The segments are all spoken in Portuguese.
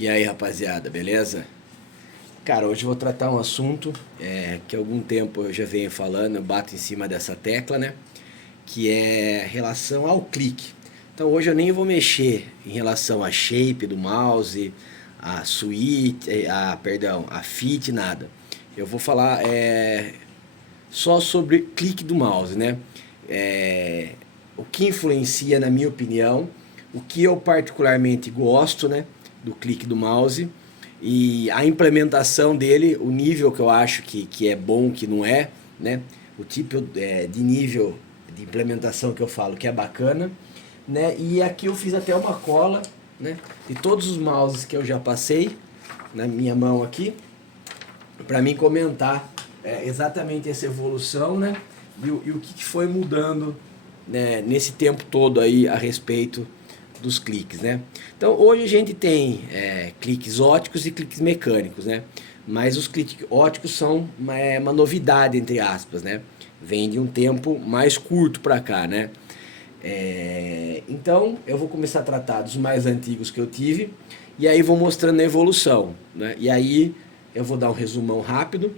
E aí, rapaziada, beleza? Cara, hoje eu vou tratar um assunto que há algum tempo eu já venho falando, eu bato em cima dessa tecla, né? Que é relação ao clique. Então hoje eu nem vou mexer em relação à shape do mouse, a suíte, a fit, nada. Eu vou falar só sobre clique do mouse, né? O que influencia, na minha opinião, o que eu particularmente gosto, né, do clique do mouse e a implementação dele, o nível que eu acho que é bom, que não é, né? O tipo de nível de implementação que eu falo que é bacana, né? E aqui eu fiz até uma cola, né, de todos os mouses que eu já passei na minha mão aqui, para mim comentar exatamente essa evolução, né? E o que foi mudando, né, nesse tempo todo aí a respeito dos cliques, né? Então hoje a gente tem cliques óticos e cliques mecânicos, né? Mas os cliques óticos são uma novidade, entre aspas, né? Vem de um tempo mais curto para cá, né? Então eu vou começar a tratar dos mais antigos que eu tive e aí vou mostrando a evolução, né? E aí eu vou dar um resumão rápido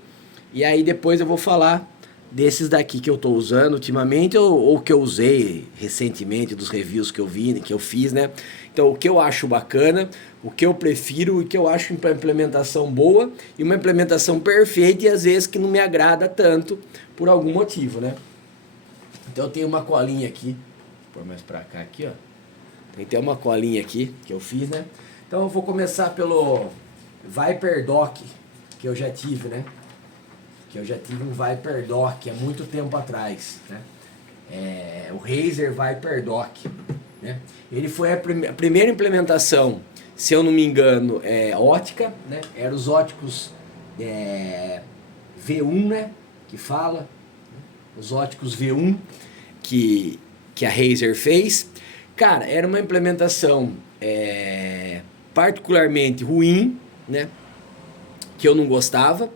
e aí depois eu vou falar desses daqui que eu estou usando ultimamente ou que eu usei recentemente, dos reviews que eu vi, que eu fiz, né? Então o que eu acho bacana, o que eu prefiro, o que eu acho uma implementação boa e uma implementação perfeita e às vezes que não me agrada tanto por algum motivo, né? Então eu tenho uma colinha aqui, vou pôr mais pra cá aqui, ó. Tem uma colinha aqui que eu fiz, né? Então eu vou começar pelo Viper Dock, que eu já tive, né? Que eu já tive um Viper Dock há muito tempo atrás, né? O Razer Viper Dock, né? Ele foi a primeira implementação, se eu não me engano, ótica, né? Eram os óticos V1, né? Que fala, os óticos V1 que a Razer fez. Cara, era uma implementação particularmente ruim, né? Que eu não gostava.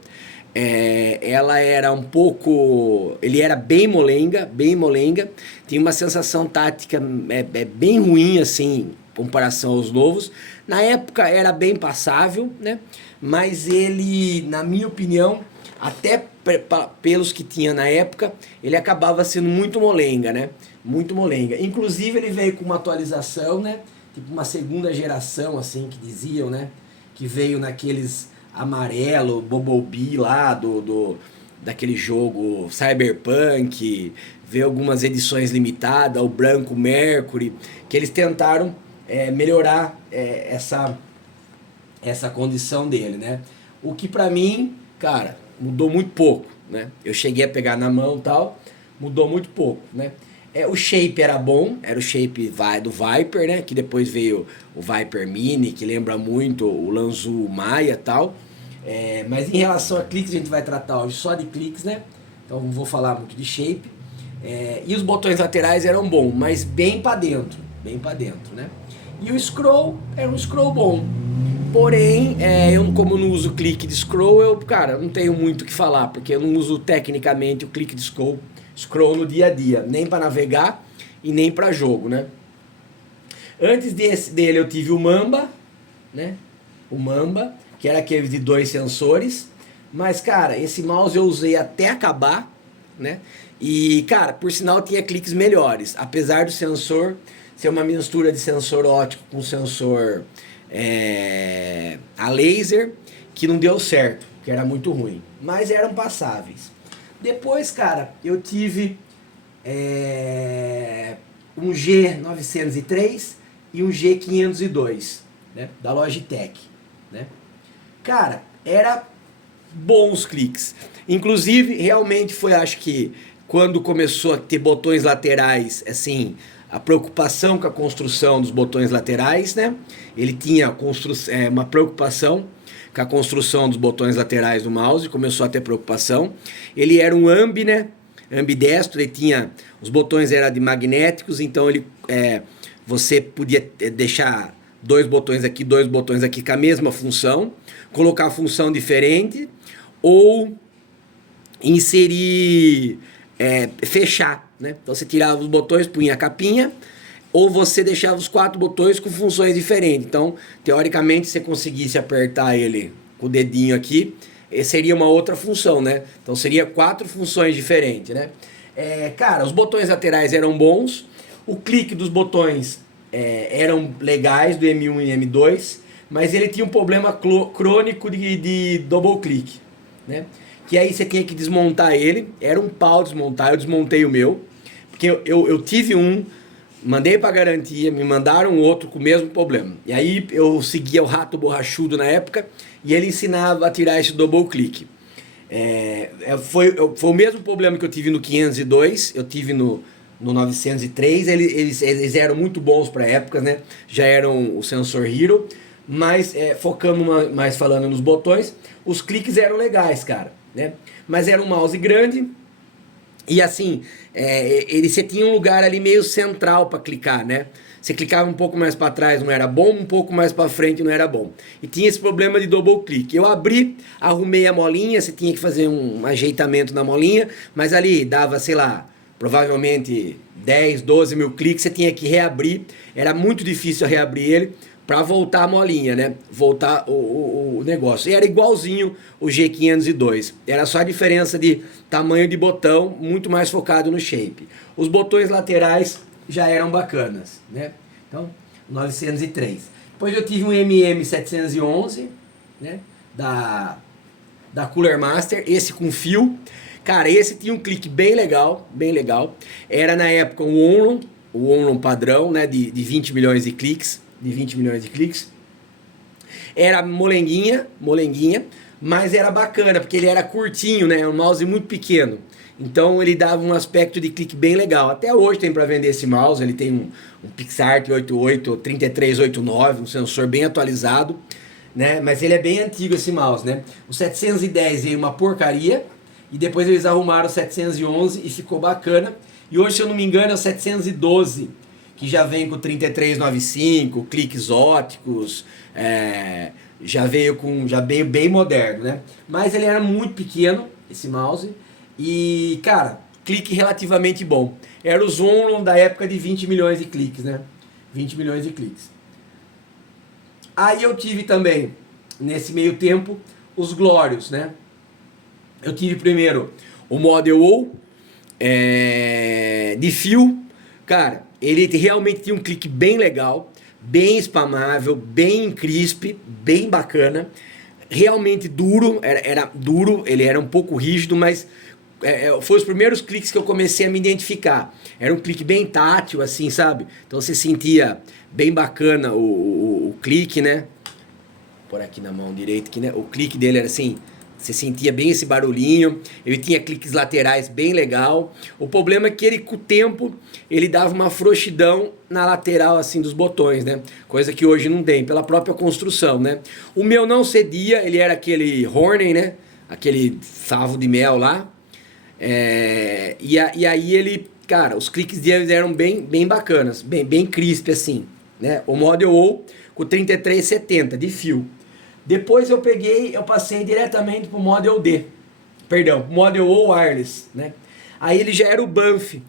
Ela era um pouco... Ele era bem molenga, tinha uma sensação tática bem ruim, assim, em comparação aos novos. Na época era bem passável, né? Mas ele, na minha opinião, até pelos que tinha na época, ele acabava sendo muito molenga, né? Muito molenga. Inclusive ele veio com uma atualização, né? Tipo uma segunda geração, assim, que diziam, né? Que veio naqueles amarelo, Bumblebee lá daquele jogo Cyberpunk, veio algumas edições limitadas, o branco Mercury, que eles tentaram melhorar essa condição dele, né? O que pra mim, cara, mudou muito pouco, né? Eu cheguei a pegar na mão e tal, mudou muito pouco, né? O shape era bom, era o shape do Viper, né? Que depois veio o Viper Mini, que lembra muito o Lanzu Maia e tal. Mas em relação a cliques, a gente vai tratar hoje só de cliques, né? Então não vou falar muito de shape. E os botões laterais eram bons, mas bem para dentro, né? E o scroll era um scroll bom. Porém, eu como não uso clique de scroll, cara, não tenho muito o que falar, porque eu não uso tecnicamente o clique de scroll no dia a dia, nem para navegar e nem para jogo, né? Antes dele eu tive o Mamba, né? O Mamba, que era aquele de 2 sensores. Mas, cara, esse mouse eu usei até acabar, né? E, cara, por sinal tinha cliques melhores. Apesar do sensor ser uma mistura de sensor óptico com sensor a laser, que não deu certo, que era muito ruim. Mas eram passáveis. Depois, cara, eu tive um G903 e um G502, né? Da Logitech, né? Cara, era bons cliques. Inclusive, realmente foi, acho que quando começou a ter botões laterais, assim, a preocupação com a construção dos botões laterais, né? Ele tinha uma preocupação com a construção dos botões laterais do mouse, começou a ter preocupação. Ele era um ambi, né? Ambidestro, ele tinha... Os botões eram de magnéticos, então ele, você podia deixar 2 botões aqui, 2 botões aqui com a mesma função, colocar a função diferente ou inserir, fechar, né? Então você tirava os botões, punha a capinha, ou você deixava os 4 botões com funções diferentes. Então, teoricamente, se você conseguisse apertar ele com o dedinho aqui, seria uma outra função, né? Então seria 4 funções diferentes, né? Cara, os botões laterais eram bons, o clique dos botões eram legais do M1 e M2, mas ele tinha um problema crônico de double click, né? Que aí você tinha que desmontar ele, era um pau desmontar, eu desmontei o meu, porque eu tive um, mandei para garantia, me mandaram outro com o mesmo problema. E aí eu seguia o Rato Borrachudo na época e ele ensinava a tirar esse double click. Foi o mesmo problema que eu tive no 502, eu tive no 903, eles eram muito bons para épocas, né? Já eram o Sensor Hero, mas focando mais falando nos botões, os cliques eram legais, cara, né? Mas era um mouse grande e assim, você tinha um lugar ali meio central para clicar, né? Você clicava um pouco mais para trás, não era bom, um pouco mais para frente, não era bom. E tinha esse problema de double click. Eu abri, arrumei a molinha, você tinha que fazer um ajeitamento na molinha, mas ali dava, sei lá, provavelmente 10, 12 mil cliques, você tinha que reabrir. Era muito difícil reabrir ele para voltar a molinha, né? Voltar o negócio. E era igualzinho o G502. Era só a diferença de tamanho de botão, muito mais focado no shape. Os botões laterais já eram bacanas, né? Então, 903. Depois eu tive um MM711, né? Da Cooler Master, esse com fio. Cara, esse tinha um clique bem legal, bem legal. Era na época o Onlon padrão, né? De 20 milhões de cliques. Era molenguinha, mas era bacana, porque ele era curtinho, né? Um mouse muito pequeno. Então ele dava um aspecto de clique bem legal. Até hoje tem para vender esse mouse, ele tem um PixArt 88, 3389, um sensor bem atualizado, né? Mas ele é bem antigo esse mouse, né? O 710 veio uma porcaria, e depois eles arrumaram o 711 e ficou bacana. E hoje, se eu não me engano, é o 712, que já vem com 3395, cliques óticos, já veio bem moderno, né? Mas ele era muito pequeno, esse mouse, e, cara, clique relativamente bom. Era o Onlon da época de 20 milhões de cliques, né? 20 milhões de cliques. Aí eu tive também, nesse meio tempo, os Glorious, né? Eu tive primeiro o Model O, de fio. Cara, ele realmente tinha um clique bem legal, bem spamável, bem crisp, bem bacana. Realmente duro, era duro, ele era um pouco rígido, mas foi os primeiros cliques que eu comecei a me identificar. Era um clique bem tátil, assim, sabe? Então você sentia bem bacana o clique, né? Por aqui na mão direita, que, né? O clique dele era assim, você sentia bem esse barulhinho. Ele tinha cliques laterais bem legal. O problema é que ele, com o tempo, ele dava uma frouxidão na lateral assim dos botões, né? Coisa que hoje não tem, pela própria construção, né? O meu não cedia, ele era aquele Horney, né? Aquele favo de mel lá. E aí ele, cara, os cliques deles eram bem bacanas, bem crisp assim, né? O Model O com 3370 de fio. Depois eu passei diretamente pro Model D, perdão, Model O Wireless, né? Aí ele já era o Banff.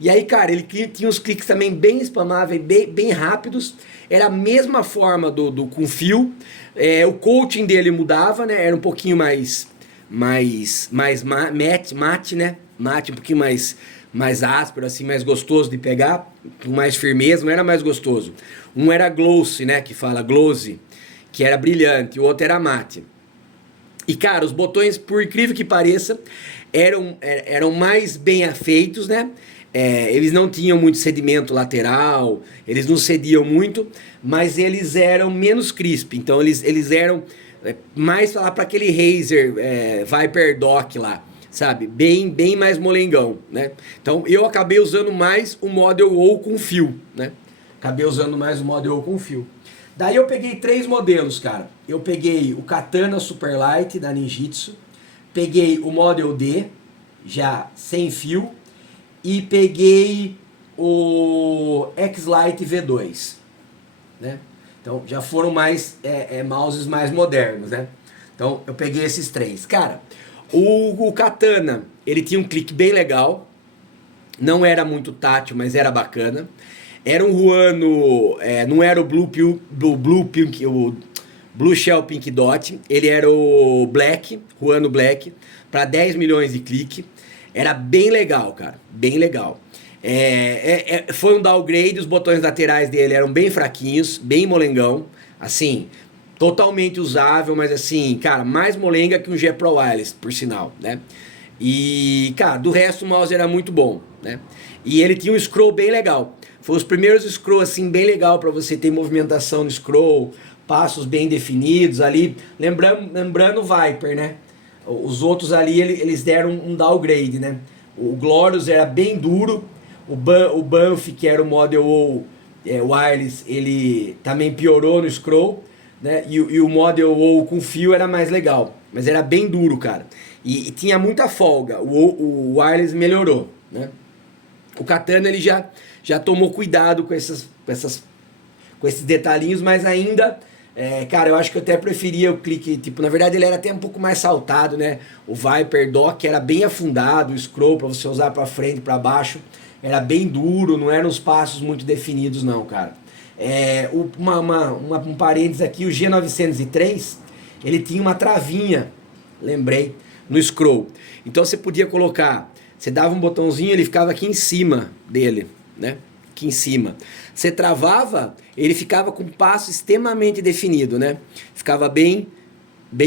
E aí, cara, ele tinha uns cliques também bem spamáveis, bem rápidos. Era a mesma forma do com fio. O coating dele mudava, né? Era um pouquinho mais mate, né? Mate, um pouquinho mais áspero, assim, mais gostoso de pegar, com mais firmeza, não era mais gostoso. Um era glossy, né? Que fala glossy, que era brilhante, o outro era mate. E, cara, os botões, por incrível que pareça, eram mais bem afeitos, né? Eles não tinham muito cedimento lateral, eles não cediam muito, mas eles eram menos crisp. Então eles eram mais lá para aquele Razer Viper Dock lá, sabe? Bem mais molengão, né? Então eu acabei usando mais o Model O com fio, né? Daí eu peguei 3 modelos, cara. Eu peguei o Katana Superlight da Ninjitsu, peguei o Model D, já sem fio, e peguei o X-Lite V2, né? Então já foram mouses mais modernos, né? Então eu peguei esses 3. Cara, o Katana, ele tinha um clique bem legal, não era muito tátil, mas era bacana. Era um Ruano, não era o Blue Pink, o Blue Shell Pink Dot, ele era o Black, Ruano Black, para 10 milhões de clique. Era bem legal, cara, bem legal. Foi um downgrade, os botões laterais dele eram bem fraquinhos, bem molengão, assim, totalmente usável, mas assim, cara, mais molenga que um G Pro Wireless, por sinal, né? E, cara, do resto o mouse era muito bom, né? E ele tinha um scroll bem legal. Foi os primeiros scroll assim bem legal para você ter movimentação no scroll, passos bem definidos ali. Lembrando o Viper, né? Os outros ali eles deram um downgrade, né? O Glorious era bem duro, o Banff, que era o Model O Wireless, ele também piorou no scroll, né? E o Model O com fio era mais legal, mas era bem duro, cara. E tinha muita folga. O Wireless melhorou, né? O Katana ele já tomou cuidado com esses detalhinhos, mas ainda, cara, eu acho que eu até preferia o clique, tipo, na verdade ele era até um pouco mais saltado, né? O Viper Dock era bem afundado, o scroll para você usar para frente, para baixo, era bem duro, não eram os passos muito definidos não, cara. Um parênteses aqui, o G903, ele tinha uma travinha, lembrei, no scroll. Então você podia colocar, você dava um botãozinho, ele ficava aqui em cima dele, né? Aqui em cima. Você travava, ele ficava com um passo extremamente definido, né? Ficava bem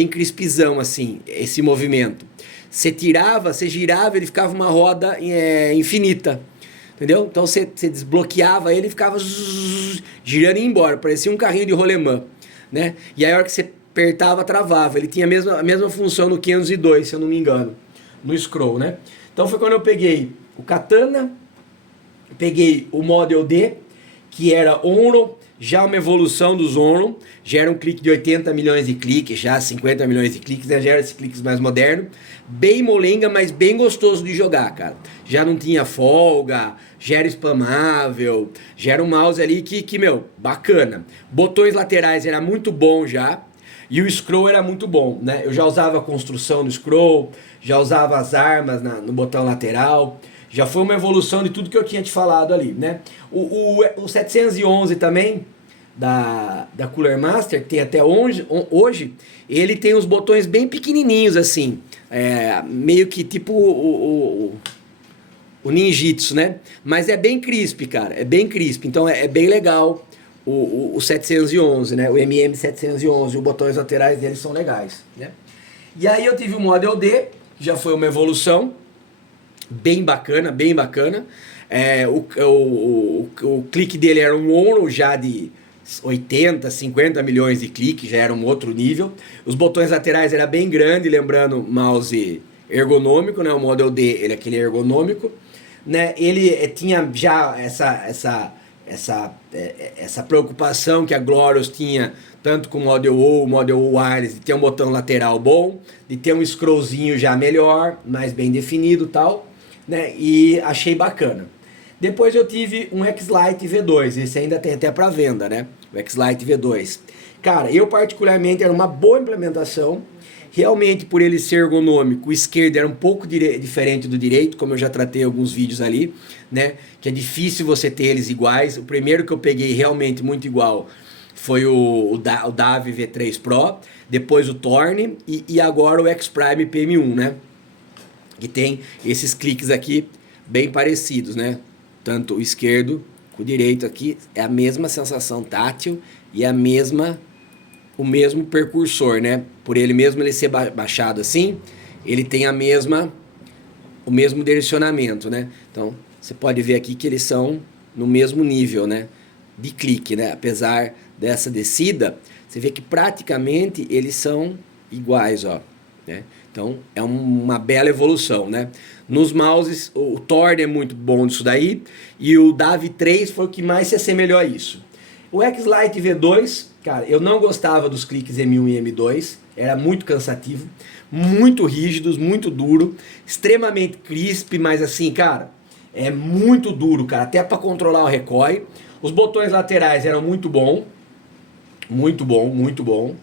crispizão assim, esse movimento. Você tirava, você girava, ele ficava uma roda infinita. Entendeu? Então você desbloqueava ele e ficava girando e ia embora, parecia um carrinho de rolemã, né? E aí a hora que você apertava, travava. Ele tinha a mesma função no 502, se eu não me engano, no scroll, né? Então foi quando eu peguei o Katana, peguei o Model D, que era Onron, já uma evolução dos Onron, já era um clique de 80 milhões de cliques, já 50 milhões de cliques, né? Já era esse cliques mais moderno, bem molenga, mas bem gostoso de jogar, cara. Já não tinha folga, já era spamável, já era um mouse ali que meu, bacana. Botões laterais era muito bom já, e o scroll era muito bom, né? Eu já usava a construção no scroll, já usava as armas no botão lateral, já foi uma evolução de tudo que eu tinha te falado ali, né? O 711 também, da Cooler Master, que tem até hoje, ele tem os botões bem pequenininhos assim, meio que tipo o Ninjitsu, né? Mas é bem crisp, cara, é bem crisp, então é bem legal o 711, né? O MM711, os botões laterais dele são legais, né? E aí eu tive o Model D, que já foi uma evolução, bem bacana, bem bacana. O clique dele era um Onron já de 80, 50 milhões de cliques, já era um outro nível. Os botões laterais era bem grande, lembrando mouse ergonômico, né? O Model D, ele é aquele ergonômico, né? Ele tinha já essa preocupação que a Glorious tinha, tanto com o Model O Wireless, de ter um botão lateral bom, de ter um scrollzinho já melhor, mais bem definido e tal, né? E achei bacana. Depois eu tive um X-Lite V2, esse ainda tem até para venda, né? O X-Lite V2. Cara, eu particularmente era uma boa implementação, realmente por ele ser ergonômico, o esquerdo era um pouco diferente do direito, como eu já tratei em alguns vídeos ali, né? Que é difícil você ter eles iguais. O primeiro que eu peguei realmente muito igual foi o Davi V3 Pro, depois o Torne e agora o X-Prime PM1, né? Que tem esses cliques aqui bem parecidos, né? Tanto o esquerdo com o direito aqui é a mesma sensação tátil e o mesmo percursor, né? Por ele mesmo ele ser baixado assim, ele tem o mesmo direcionamento, né? Então, você pode ver aqui que eles são no mesmo nível, né? De clique, né? Apesar dessa descida, você vê que praticamente eles são iguais, ó, né? Então, é uma bela evolução, né? Nos mouses, o Torne é muito bom disso daí, e o Davi 3 foi o que mais se assemelhou a isso. O X-Lite V2, cara, eu não gostava dos cliques M1 e M2, era muito cansativo, muito rígidos, muito duro, extremamente crisp, mas assim, cara, é muito duro, cara, até para controlar o recoil. Os botões laterais eram muito bom, muito bom, muito bom.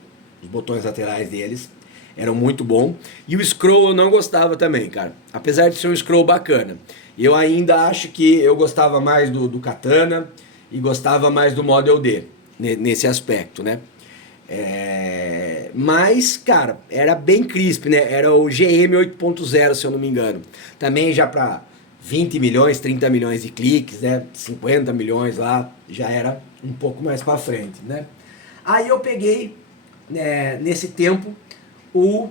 Os botões laterais deles eram muito bom. E o scroll eu não gostava também, cara, apesar de ser um scroll bacana. Eu ainda acho que eu gostava mais do Katana. e gostava mais do Model D nesse aspecto, né? Mas, cara, era bem crisp, né? Era o GM 8.0, se eu não me engano. Também já para 20 milhões, 30 milhões de cliques, né? 50 milhões lá, já era um pouco mais para frente, né? Aí eu peguei, nesse tempo, o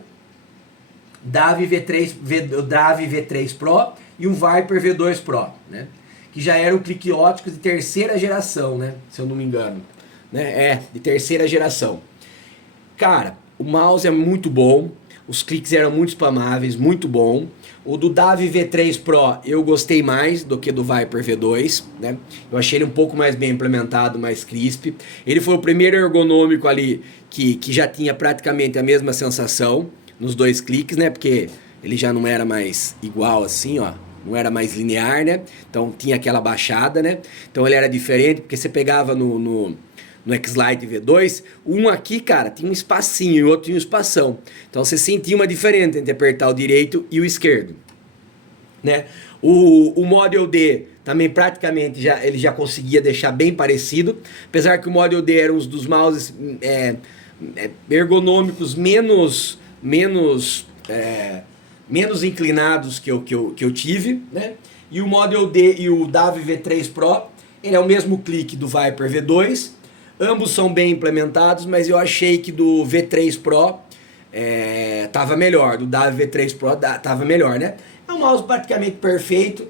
DAVI V3 Pro e o Viper V2 Pro, né? Que já eram clique ópticos de terceira geração, né? Se eu não me engano, né? De terceira geração. Cara, o mouse é muito bom, os cliques eram muito spamáveis, muito bom. O do DAVI V3 Pro eu gostei mais do que do Viper V2, né? Eu achei ele um pouco mais bem implementado, mais crisp. Ele foi o primeiro ergonômico ali que já tinha praticamente a mesma sensação nos dois cliques, né? Porque ele já não era mais igual assim, ó. Não era mais linear, né? Então tinha aquela baixada, né? Então ele era diferente, porque você pegava no X-Lite V2, um aqui, cara, tinha um espacinho e o outro tinha um espação. Então você sentia uma diferença entre apertar o direito e o esquerdo, né? O Model D também praticamente ele já conseguia deixar bem parecido, apesar que o Model D era um dos mouses ergonômicos menos inclinados que eu tive, né? E o Model D e o DAVI V3 Pro, ele é o mesmo clique do Viper V2. Ambos são bem implementados, mas eu achei que do V3 Pro tava melhor, do DAVI V3 Pro tava melhor, né? É um mouse praticamente perfeito.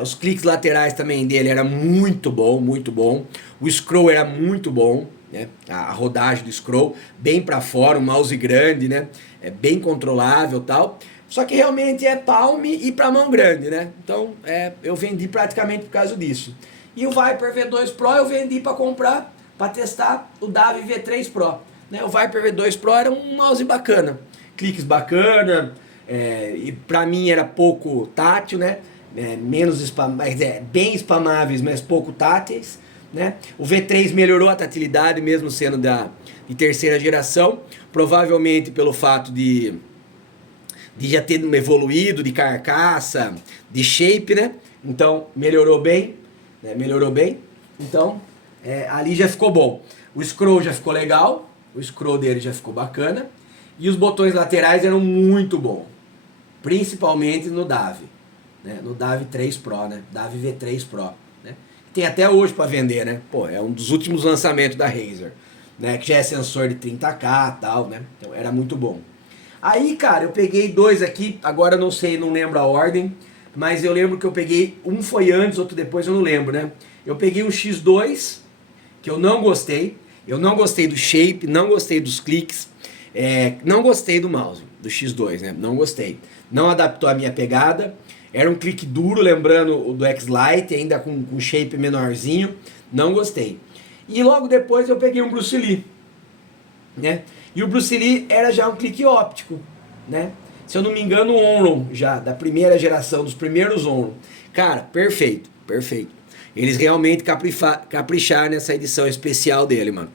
Os cliques laterais também dele era muito bom, muito bom. O scroll era muito bom, né? A rodagem do scroll, bem para fora, um mouse grande, né? É bem controlável e tal. Só que realmente é palm e para mão grande, né? Então eu vendi praticamente por causa disso. E o Viper V2 Pro eu vendi para comprar, para testar o DAVI V3 Pro, né? O Viper V2 Pro era um mouse bacana, cliques bacana, e para mim era pouco tátil, né? Bem spamáveis, mas pouco táteis, né? O V3 melhorou a tatilidade, mesmo sendo de terceira geração, provavelmente pelo fato de já ter evoluído de carcaça, de shape, né? Então melhorou bem, né? Melhorou bem. Então ali já ficou bom. O scroll já ficou legal, o scroll dele já ficou bacana e os botões laterais eram muito bons, principalmente no DAVI, né? No DAVI 3 Pro, né? DAVI V3 Pro, né? Tem até hoje para vender, né? Pô, é um dos últimos lançamentos da Razer, né? Que já é sensor de 30K e tal, né? Então era muito bom. Aí, cara, eu peguei dois aqui, agora eu não sei, não lembro a ordem, mas eu lembro que eu peguei, um foi antes, outro depois, eu não lembro, né? Eu peguei um X2, que eu não gostei do shape, não gostei dos cliques, não gostei do mouse, do X2, né? Não gostei. Não adaptou a minha pegada, era um clique duro, lembrando o do X-Lite, ainda com shape menorzinho, não gostei. E logo depois eu peguei um Bruce Lee, né? E o Bruce Lee era já um clique óptico, né? Se eu não me engano, o Onron, já da primeira geração, dos primeiros Onron. Cara, perfeito, perfeito. Eles realmente capricharam nessa edição especial dele, mano.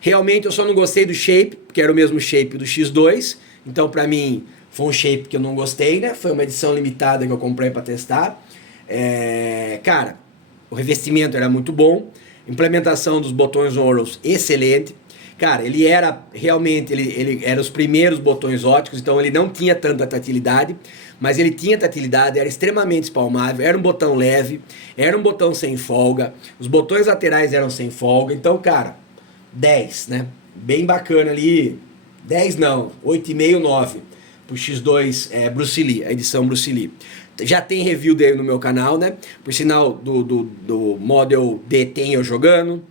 Realmente eu só não gostei do shape, porque era o mesmo shape do X2. Então pra mim foi um shape que eu não gostei, né? Foi uma edição limitada que eu comprei pra testar. Cara, o revestimento era muito bom. Implementação dos botões Onrons, excelente. Cara, ele era realmente, ele era os primeiros botões óticos, então ele não tinha tanta tatilidade, mas ele tinha tatilidade, era extremamente espalmável, era um botão leve, era um botão sem folga, os botões laterais eram sem folga, então, cara, 10, né? Bem bacana ali, 10 não, 8,5, 9, pro X2 Bruce Lee, a edição Bruce Lee. Já tem review dele no meu canal, né? Por sinal, do Model D tem eu jogando,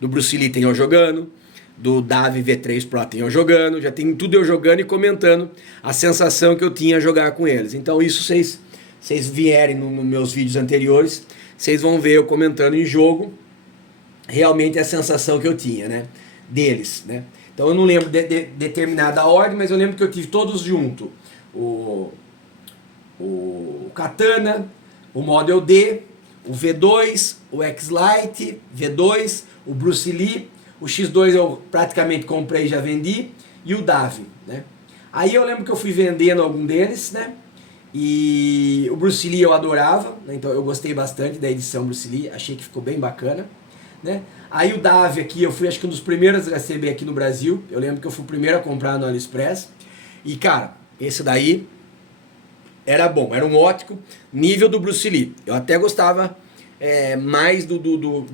do Bruce Lee tem eu jogando, do DAVI V3 Pro tem eu jogando, já tem tudo eu jogando e comentando a sensação que eu tinha a jogar com eles. Então isso vocês vierem nos meus vídeos anteriores, vocês vão ver eu comentando em jogo realmente a sensação que eu tinha, né? Deles, né? Então eu não lembro de determinada ordem, mas eu lembro que eu tive todos junto. O Katana, o Model D, o V2, o X-Lite V2, o Bruce Lee, o X2 eu praticamente comprei e já vendi, e o DAVI, né? Aí eu lembro que eu fui vendendo algum deles, né? E o Bruce Lee eu adorava, né? Então eu gostei bastante da edição Bruce Lee, achei que ficou bem bacana, né? Aí o Dave aqui, eu fui acho que um dos primeiros a receber aqui no Brasil, eu lembro que eu fui o primeiro a comprar no AliExpress. E cara, esse daí era bom, era um ótico nível do Bruce Lee. Eu até gostava mais do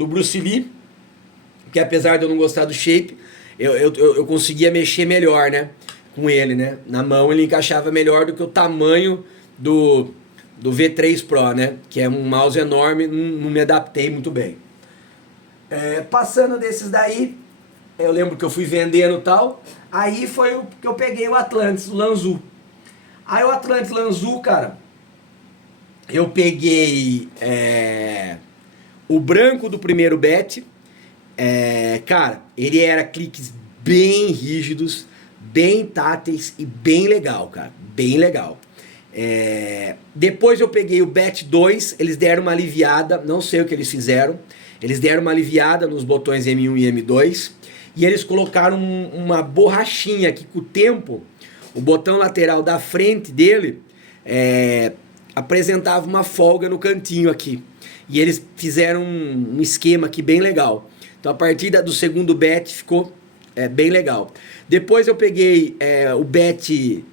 Bruce Lee, que apesar de eu não gostar do shape, eu conseguia mexer melhor, né? Com ele, né? Na mão ele encaixava melhor do que o tamanho do V3 Pro, né? Que é um mouse enorme, não me adaptei muito bem. Passando desses daí, eu lembro que eu fui vendendo e tal, aí foi o que eu peguei o Atlantis, o Lanzu. Aí o Atlantis Lanzu, cara, eu peguei o branco do primeiro bet. Cara, ele era cliques bem rígidos, bem táteis e bem legal, cara, bem legal. Depois eu peguei o Bet 2, eles deram uma aliviada, não sei o que eles fizeram, eles deram uma aliviada nos botões M1 e M2 e eles colocaram uma borrachinha aqui com o tempo, o botão lateral da frente dele apresentava uma folga no cantinho aqui e eles fizeram um esquema aqui bem legal. Então a partir do segundo bet ficou bem legal. Depois eu peguei o bet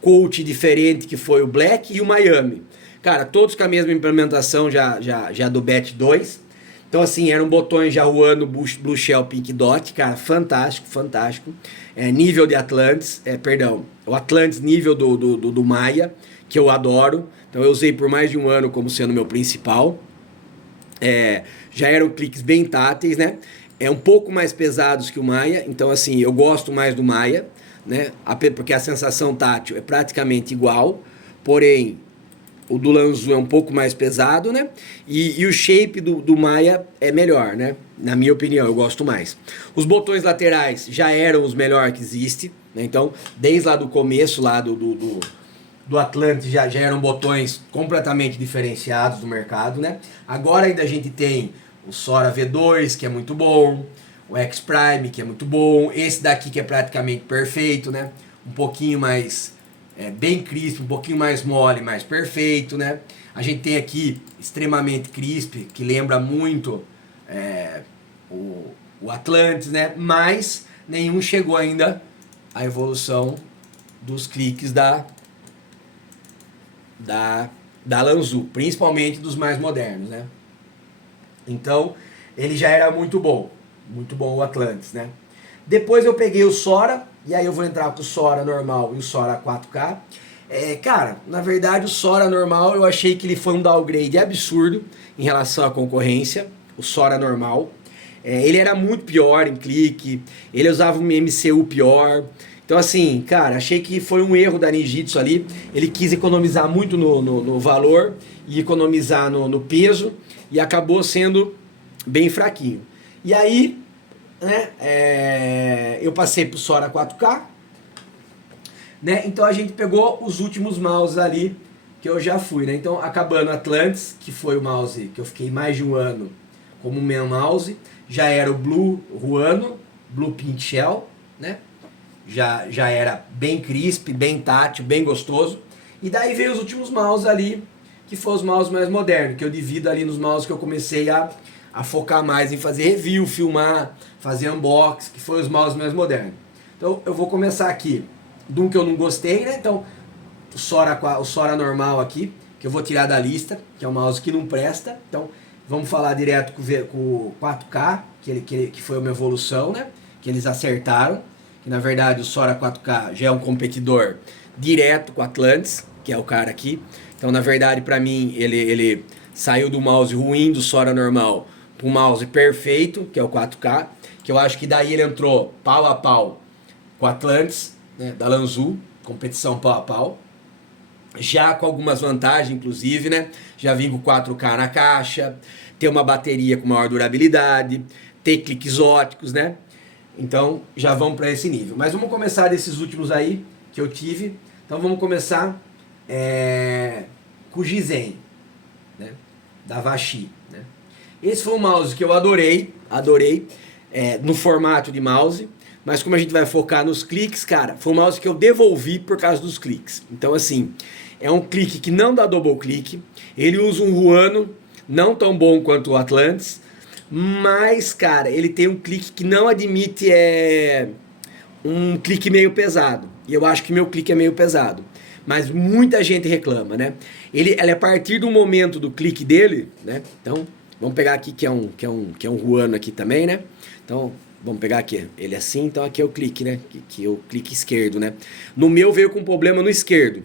coach diferente, que foi o Black e o Miami. Cara, todos com a mesma implementação já do bet 2. Então assim, eram botões já Wano, Blue Shell, Pink Dot. Cara, fantástico, fantástico. Nível de Atlantis, perdão, o Atlantis nível do Maya, que eu adoro. Então eu usei por mais de um ano como sendo meu principal. Já eram cliques bem táteis, né? Um pouco mais pesados que o Maya, então assim, eu gosto mais do Maya, né? Porque a sensação tátil é praticamente igual, porém o do Lanzu é um pouco mais pesado, né? E o shape do Maya é melhor, né? Na minha opinião, eu gosto mais. Os botões laterais já eram os melhores que existe, né? Então, desde lá do começo lá do Atlantis já eram botões completamente diferenciados do mercado, né? Agora ainda a gente tem o Sora V2, que é muito bom, o X-Prime, que é muito bom, esse daqui que é praticamente perfeito, né? Um pouquinho mais bem crisp, um pouquinho mais mole, mais perfeito, né? A gente tem aqui extremamente crisp, que lembra muito o Atlantis, né? Mas nenhum chegou ainda à evolução dos cliques da Lanzu, principalmente dos mais modernos, né? Então, ele já era muito bom o Atlantis, né? Depois eu peguei o Sora, e aí eu vou entrar com o Sora normal e o Sora 4K. Cara, na verdade o Sora normal eu achei que ele foi um downgrade absurdo em relação à concorrência, o Sora normal. Ele era muito pior em clique, ele usava um MCU pior. Então assim, cara, achei que foi um erro da Ninjitsu ali. Ele quis economizar muito no valor e economizar no peso e acabou sendo bem fraquinho. E aí, né, eu passei pro Sora 4K, né? Então a gente pegou os últimos mouses ali que eu já fui, né? Então acabando Atlantis, que foi o mouse que eu fiquei mais de um ano como meu mouse, já era o Blue Ruano, Blue Pink Shell, né? Já era bem crisp, bem tátil, bem gostoso. E daí veio os últimos mouses ali, que foram os mouses mais modernos, que eu divido ali nos mouses que eu comecei a focar mais em fazer review, filmar, fazer unboxing, que foi os mouses mais modernos. Então eu vou começar aqui de um que eu não gostei, né? Então o Sora normal aqui, que eu vou tirar da lista, que é um mouse que não presta. Então vamos falar direto com o 4K, que foi uma evolução, né? Que eles acertaram. Que na verdade o Sora 4K já é um competidor direto com o Atlantis, que é o cara aqui. Então na verdade para mim ele saiu do mouse ruim do Sora normal para um mouse perfeito, que é o 4K, que eu acho que daí ele entrou pau a pau com o Atlantis, né, da Lanzu, competição pau a pau. Já com algumas vantagens, inclusive, né? Já vim com 4K na caixa, ter uma bateria com maior durabilidade, ter cliques óticos, né? Então já vamos para esse nível. Mas vamos começar desses últimos aí que eu tive. Então vamos começar com o Gizen, né? Da Vachi, né? Esse foi um mouse que eu adorei no formato de mouse. Mas como a gente vai focar nos cliques, cara, foi um mouse que eu devolvi por causa dos cliques. Então assim, É um clique que não dá double clique. Ele usa um Ruano, não tão bom quanto o Atlantis. Mas, cara, ele tem um clique que não admite um clique meio pesado. E eu acho que meu clique é meio pesado. Mas muita gente reclama, né? Ele é a partir do momento do clique dele, né? Então, vamos pegar aqui que é um Ruano aqui também, né? Então, vamos pegar aqui. Ele é assim, então aqui é o clique, né? Que é o clique esquerdo, né? No meu veio com problema no esquerdo,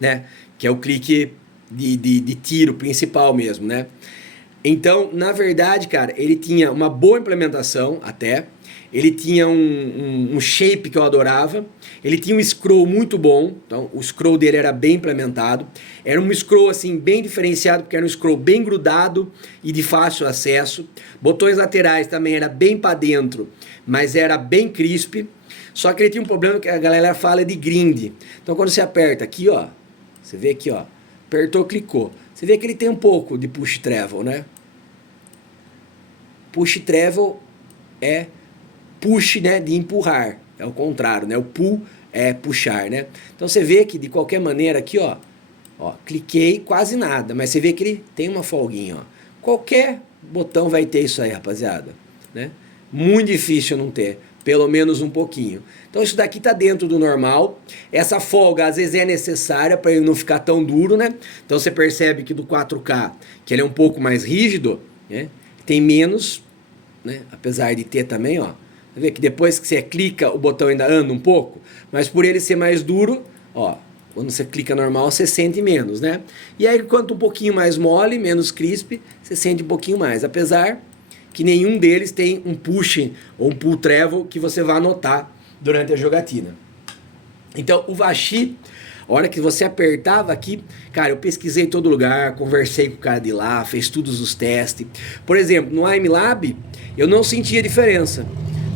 né? Que é o clique de tiro principal mesmo, né? Então, na verdade, cara, ele tinha uma boa implementação até. Ele tinha um shape que eu adorava. Ele tinha um scroll muito bom. Então, o scroll dele era bem implementado. Era um scroll, assim, bem diferenciado, porque era um scroll bem grudado e de fácil acesso. Botões laterais também era bem para dentro, mas era bem crisp. Só que ele tinha um problema que a galera fala de grind. Então, quando você aperta aqui, ó, você vê aqui, ó, apertou, clicou. Você vê que ele tem um pouco de push travel, né? Push travel é push, né, de empurrar. É o contrário, né? O pull é puxar, né? Então você vê que de qualquer maneira aqui, ó, cliquei quase nada, mas você vê que ele tem uma folguinha, ó. Qualquer botão vai ter isso aí, rapaziada, né? Muito difícil não ter, pelo menos um pouquinho. Então isso daqui tá dentro do normal. Essa folga às vezes é necessária para ele não ficar tão duro, né? Então você percebe que do 4K, que ele é um pouco mais rígido, né? Tem menos, né? Apesar de ter também, ó. Você vê que depois que você clica, o botão ainda anda um pouco, mas por ele ser mais duro, ó, quando você clica normal, você sente menos, né? E aí, quanto um pouquinho mais mole, menos crisp, você sente um pouquinho mais. Apesar que nenhum deles tem um push ou um pull travel que você vai notar durante a jogatina. Então, o Vachi, a hora que você apertava aqui, cara, eu pesquisei em todo lugar, conversei com o cara de lá, fez todos os testes. Por exemplo, no AIMLab, eu não sentia diferença.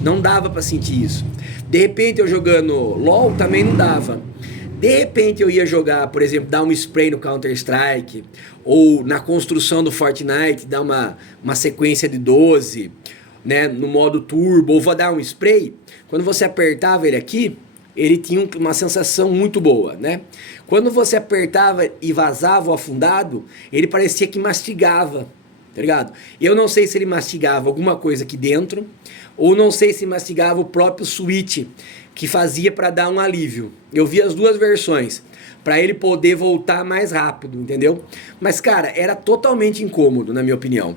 Não dava para sentir isso. De repente, eu jogando LoL, também não dava. De repente, eu ia jogar, por exemplo, dar um spray no Counter-Strike, ou na construção do Fortnite, dar uma sequência de 12, né, no modo turbo, ou vou dar um spray. Quando você apertava ele aqui, ele tinha uma sensação muito boa, né? Quando você apertava e vazava o afundado, ele parecia que mastigava, tá ligado? Eu não sei se ele mastigava alguma coisa aqui dentro, ou não sei se mastigava o próprio switch, que fazia para dar um alívio. Eu vi as duas versões, para ele poder voltar mais rápido, entendeu? Mas, cara, era totalmente incômodo, na minha opinião.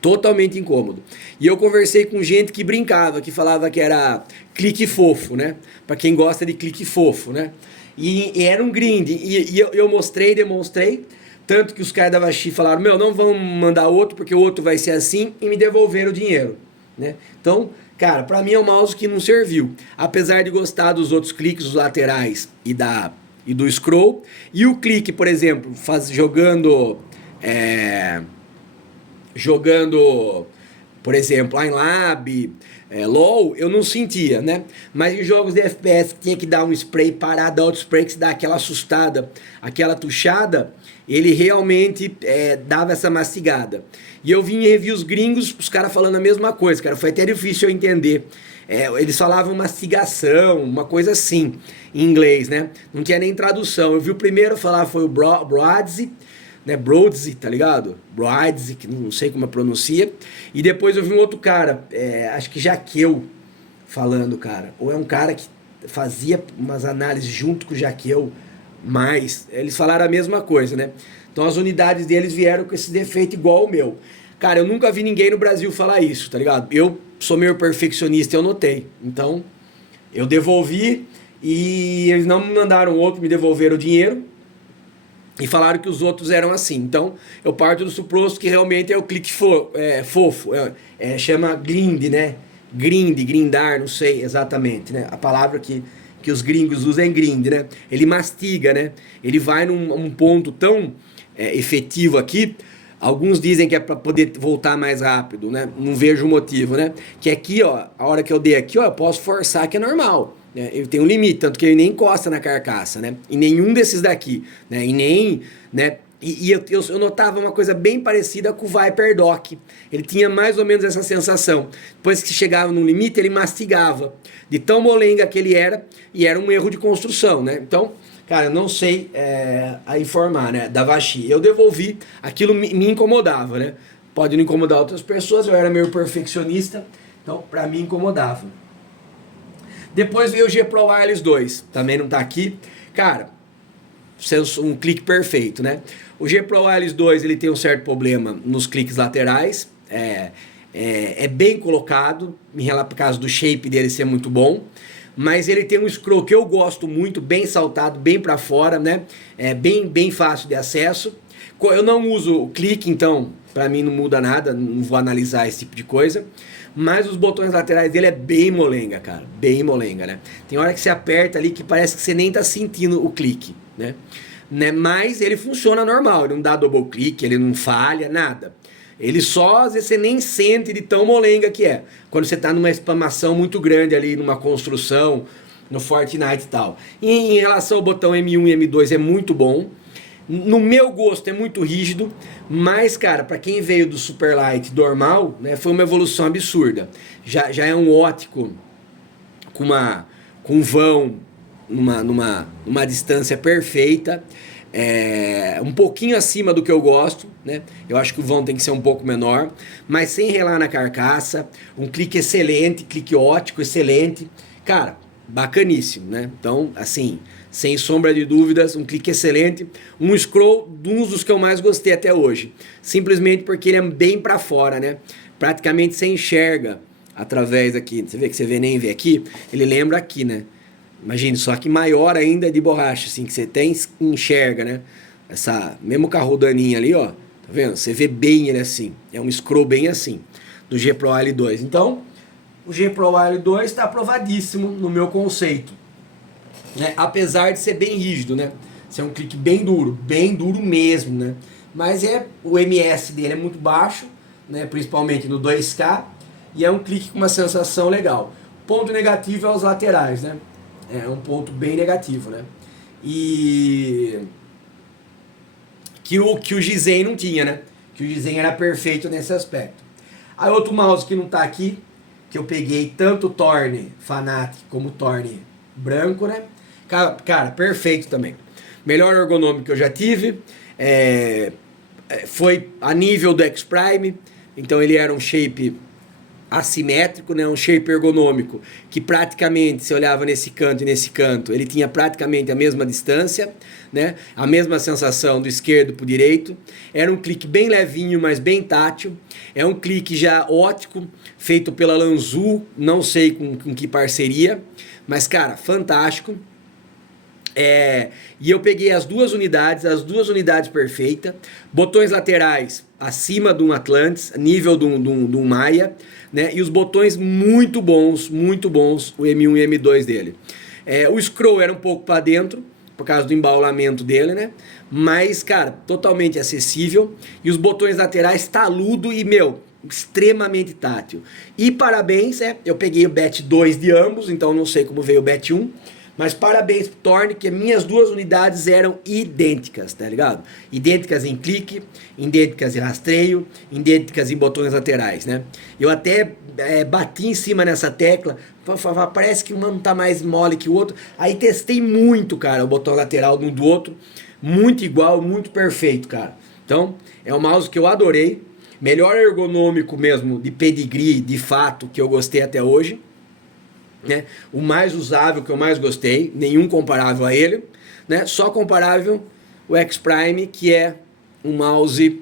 Totalmente incômodo. E eu conversei com gente que brincava, que falava que era clique fofo, né? Para quem gosta de clique fofo, né? E era um grind. E eu mostrei, demonstrei. Tanto que os caras da Vachi falaram, meu, não vamos mandar outro, porque o outro vai ser assim, e me devolveram o dinheiro, né? Então, cara, pra mim é um mouse que não serviu. Apesar de gostar dos outros cliques, os laterais e do scroll. E o clique, por exemplo, jogando, por exemplo, AimLab, LoL, eu não sentia, né? Mas em jogos de FPS que tinha que dar um spray, parar, dar outro spray, que se dá aquela assustada, aquela tuchada, ele realmente dava essa mastigada. E eu vi em reviews gringos, os caras falando a mesma coisa, cara, foi até difícil eu entender. Eles falavam mastigação, uma coisa assim, em inglês, né? Não tinha nem tradução. Eu vi o primeiro falar, foi o Broadzy, né, Broadzy, tá ligado? Broadzy, que não sei como pronuncia. E depois eu vi um outro cara, acho que Jaqueu, falando, cara. Ou é um cara que fazia umas análises junto com o Jaqueu, mas eles falaram a mesma coisa, né? Então as unidades deles vieram com esse defeito igual o meu. Cara, eu nunca vi ninguém no Brasil falar isso, tá ligado? Eu sou meio perfeccionista, eu notei. Então, eu devolvi e eles não me mandaram outro, me devolveram o dinheiro. E falaram que os outros eram assim. Então, eu parto do suposto que realmente é o clique fofo. Chama grind, né? Grindar, não sei exatamente, né? A palavra que os gringos usam é grind, né? Ele mastiga, né? Ele vai num ponto tão efetivo aqui. Alguns dizem que é para poder voltar mais rápido, né? Não vejo o motivo, né? Que aqui, ó, a hora que eu dei aqui, ó, eu posso forçar, que é normal. Ele tem um limite, tanto que ele nem encosta na carcaça, né? E nenhum desses daqui, né? E nem, né? E eu notava uma coisa bem parecida com o Viper Dock. Ele tinha mais ou menos essa sensação. Depois que chegava num limite, ele mastigava. De tão molenga que ele era, e era um erro de construção, né? Então, cara, eu não sei a informar, né, da Vachi. Eu devolvi, aquilo me incomodava, né? Pode não incomodar outras pessoas, eu era meio perfeccionista, então pra mim incomodava. Depois veio o G Pro Wireless 2, também não tá aqui. Cara, um clique perfeito, né? O G Pro Wireless 2 ele tem um certo problema nos cliques laterais, é bem colocado, por causa do shape dele ser muito bom, mas ele tem um scroll que eu gosto muito, bem saltado, bem para fora, né? É bem fácil de acesso. Eu não uso o clique, então para mim não muda nada, não vou analisar esse tipo de coisa. Mas os botões laterais dele é bem molenga, cara, bem molenga, né? Tem hora que você aperta ali que parece que você nem tá sentindo o clique, né? Mas ele funciona normal, ele não dá double clique, ele não falha, nada. Ele só, às vezes você nem sente de tão molenga que é. Quando você tá numa spamação muito grande ali, numa construção, no Fortnite e tal. E em relação ao botão M1 e M2 é muito bom. No meu gosto é muito rígido, mas cara, para quem veio do Superlight normal, né, foi uma evolução absurda. Já é um ótico com vão numa distância perfeita, um pouquinho acima do que eu gosto, né? Eu acho que o vão tem que ser um pouco menor, mas sem relar na carcaça, um clique excelente, clique ótico excelente, cara, bacaníssimo, né? Então, assim, sem sombra de dúvidas, um clique excelente, um scroll, um dos que eu mais gostei até hoje, simplesmente porque ele é bem para fora, né? Praticamente você enxerga através aqui, você vê que você nem vê aqui, ele lembra aqui, né? Imagine, só que maior ainda de borracha, assim, que você tem, enxerga, né? Essa, mesmo carrodaninha ali, ó, tá vendo? Você vê bem ele assim, é um scroll bem assim, do G Pro Wireless 2. Então, o G Pro Wireless 2 está aprovadíssimo no meu conceito, né? Apesar de ser bem rígido, né? Ser um clique bem duro mesmo, né? Mas o MS dele é muito baixo, né? Principalmente no 2K, e é um clique com uma sensação legal. Ponto negativo é os laterais, né? É um ponto bem negativo, né? E que o Gizen não tinha, né? Que o Gizen era perfeito nesse aspecto. Aí outro mouse que não tá aqui, que eu peguei tanto o Torne Fanatic como o Torne branco, né? Cara, perfeito também. Melhor ergonômico que eu já tive. Foi a nível do X-Prime. Então ele era um shape assimétrico, né? Um shape ergonômico que praticamente, se olhava nesse canto e nesse canto, ele tinha praticamente a mesma distância, né? A mesma sensação do esquerdo para o direito. Era um clique bem levinho, mas bem tátil. É um clique já ótico, feito pela Lanzu, não sei com que parceria, mas cara, fantástico. E eu peguei as duas unidades perfeitas, botões laterais acima de um Atlantis, nível de um Maia, né? E os botões muito bons, o M1 e M2 dele. O scroll era um pouco para dentro, por causa do embaulamento dele, né? Mas, cara, totalmente acessível. E os botões laterais taludo e, extremamente tátil. E parabéns, eu peguei o BAT 2 de ambos, então não sei como veio o BAT 1. Mas parabéns pro Torne, que minhas duas unidades eram idênticas, tá ligado? Idênticas em clique, idênticas em rastreio, idênticas em botões laterais, né? Eu até bati em cima nessa tecla, parece que um tá mais mole que o outro. Aí testei muito, cara, o botão lateral de um do outro, muito igual, muito perfeito, cara. Então, é um mouse que eu adorei, melhor ergonômico mesmo, de pedigree, de fato, que eu gostei até hoje. Né? O mais usável, que eu mais gostei, nenhum comparável a ele, né? Só comparável o X-Prime, que é um mouse,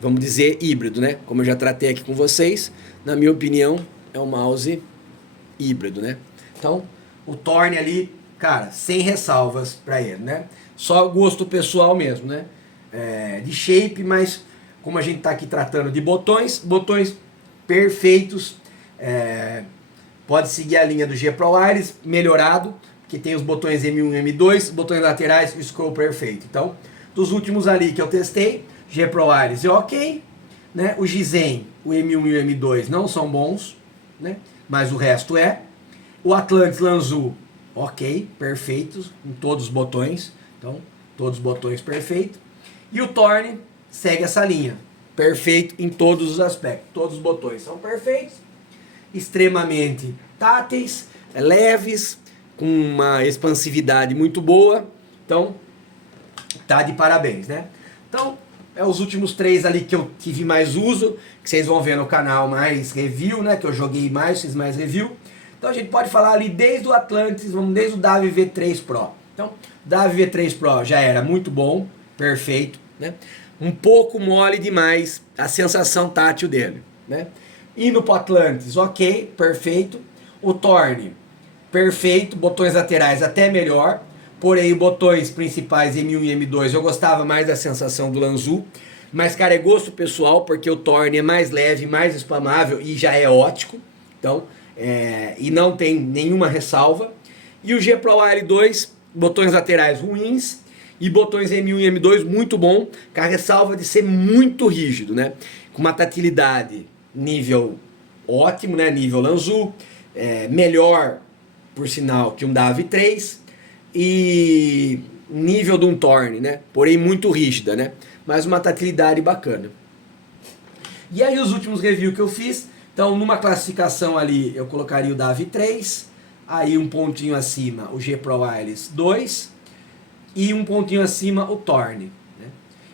vamos dizer, híbrido, né? Como eu já tratei aqui com vocês, na minha opinião, é um mouse híbrido, né? Então, o Torne ali, cara, sem ressalvas para ele, né? Só gosto pessoal mesmo, né? De shape, mas como a gente tá aqui tratando de botões perfeitos. Pode seguir a linha do G Pro Wireless melhorado, que tem os botões M1 e M2, botões laterais, o scroll perfeito. Então, dos últimos ali que eu testei, G Pro Wireless é ok, né? O Gizen, o M1 e o M2 não são bons, né? Mas o resto é. O Atlantis Lanzu, ok, perfeitos em todos os botões, então todos os botões perfeitos. E o Torne segue essa linha, perfeito em todos os aspectos, todos os botões são perfeitos, extremamente táteis, leves, com uma expansividade muito boa. Então, tá de parabéns, né? Então, é os últimos 3 ali que eu tive mais uso, que vocês vão ver no canal mais review, né? Que eu joguei mais, fiz mais review. Então a gente pode falar ali desde o Atlantis, vamos desde o Davi V3 Pro. Então, o Davi V3 Pro já era muito bom, perfeito, né? Um pouco mole demais a sensação tátil dele, né? Indo pro Atlantis, ok, perfeito. O Torne, perfeito, botões laterais até melhor. Porém, botões principais M1 e M2 eu gostava mais da sensação do Lanzu. Mas, cara, é gosto pessoal, porque o Torne é mais leve, mais spamável e já é ótico. Então, e não tem nenhuma ressalva. E o G Pro Wire 2, botões laterais ruins e botões M1 e M2 muito bom, com a ressalva de ser muito rígido, né? Com uma tatilidade nível ótimo, né? Nível Lanzu, melhor, por sinal, que um Davi 3 e nível de um Torne, né? Porém muito rígida, né? Mas uma tatilidade bacana. E aí os últimos reviews que eu fiz, então numa classificação ali eu colocaria o Davi 3, aí um pontinho acima o G Pro Wireless 2 e um pontinho acima o Torne, né?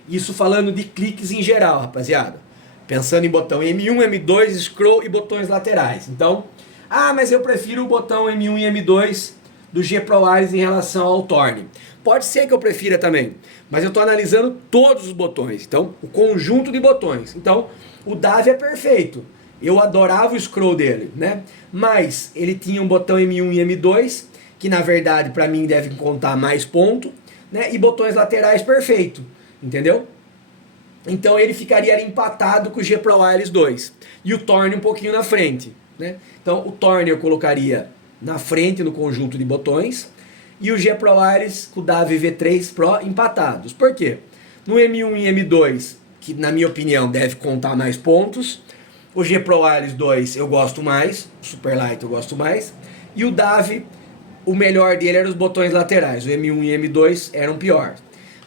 Isso falando de cliques em geral, rapaziada. Pensando em botão M1, M2, scroll e botões laterais. Então, mas eu prefiro o botão M1 e M2 do G Pro Wireless em relação ao Torne. Pode ser que eu prefira também, mas eu estou analisando todos os botões, então o conjunto de botões. Então o Davi é perfeito, eu adorava o scroll dele, né? Mas ele tinha um botão M1 e M2 que na verdade para mim devem contar mais ponto, né? E botões laterais perfeito, entendeu? Então ele ficaria ali empatado com o G Pro Wireless 2 e o Torne um pouquinho na frente, né? Então o Torne eu colocaria na frente no conjunto de botões e o G Pro Wireless com o Davi V3 Pro empatados. Por quê? No M1 e M2, que na minha opinião deve contar mais pontos, o G Pro Wireless 2 eu gosto mais, o Superlight eu gosto mais, e o Davi, o melhor dele eram os botões laterais, o M1 e M2 eram pior.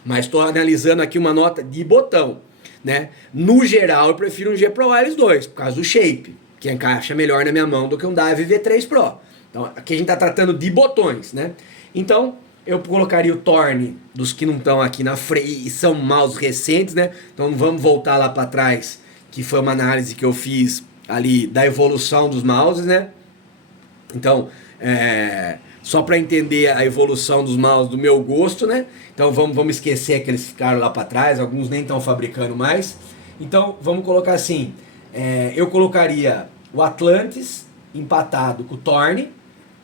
Mas estou analisando aqui uma nota de botão, né? No geral eu prefiro um G Pro Wireless 2, por causa do shape, que encaixa melhor na minha mão do que um Davi V3 Pro. Então aqui a gente está tratando de botões, né? Então eu colocaria o Torne dos que não estão aqui na frente e são mouse recentes, né? Então vamos voltar lá para trás, que foi uma análise que eu fiz ali da evolução dos mouses, né? Então, só para entender a evolução dos mouses do meu gosto, né? Então vamos esquecer que eles ficaram lá para trás, alguns nem estão fabricando mais. Então vamos colocar assim, eu colocaria o Atlantis empatado com o Torne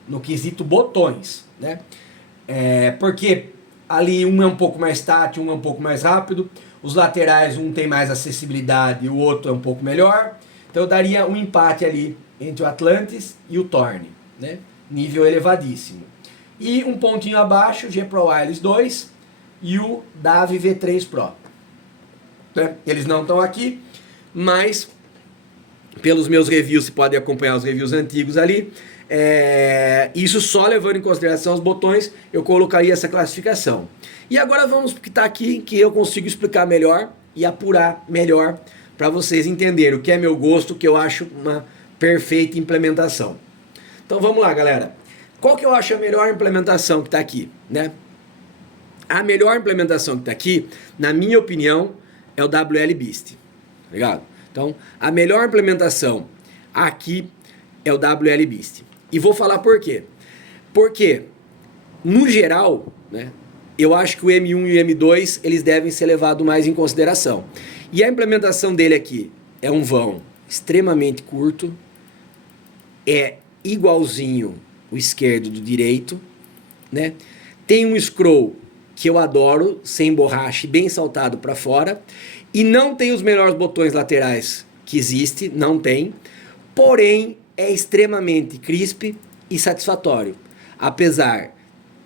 no quesito botões, né? Porque ali um é um pouco mais tátil, um é um pouco mais rápido, os laterais um tem mais acessibilidade e o outro é um pouco melhor, então eu daria um empate ali entre o Atlantis e o Torne, né? Nível elevadíssimo. E um pontinho abaixo, o G Pro Wireless 2 e o Davi V3 Pro, né? Eles não estão aqui, mas pelos meus reviews, você pode acompanhar os reviews antigos ali. Isso só levando em consideração os botões, eu colocaria essa classificação. E agora vamos para o que está aqui, que eu consigo explicar melhor e apurar melhor para vocês entenderem o que é meu gosto, o que eu acho uma perfeita implementação. Então vamos lá, galera. Qual que eu acho a melhor implementação que está aqui, né? A melhor implementação que está aqui, na minha opinião, é o WL Beast, tá ligado? Então, a melhor implementação aqui é o WL Beast. E vou falar por quê. Porque, no geral, né, eu acho que o M1 e o M2 eles devem ser levados mais em consideração. E a implementação dele aqui é um vão extremamente curto, é igualzinho o esquerdo do direito, né? Tem um scroll que eu adoro, sem borracha e bem saltado para fora, e não tem os melhores botões laterais que existe, não tem, porém é extremamente crisp e satisfatório, apesar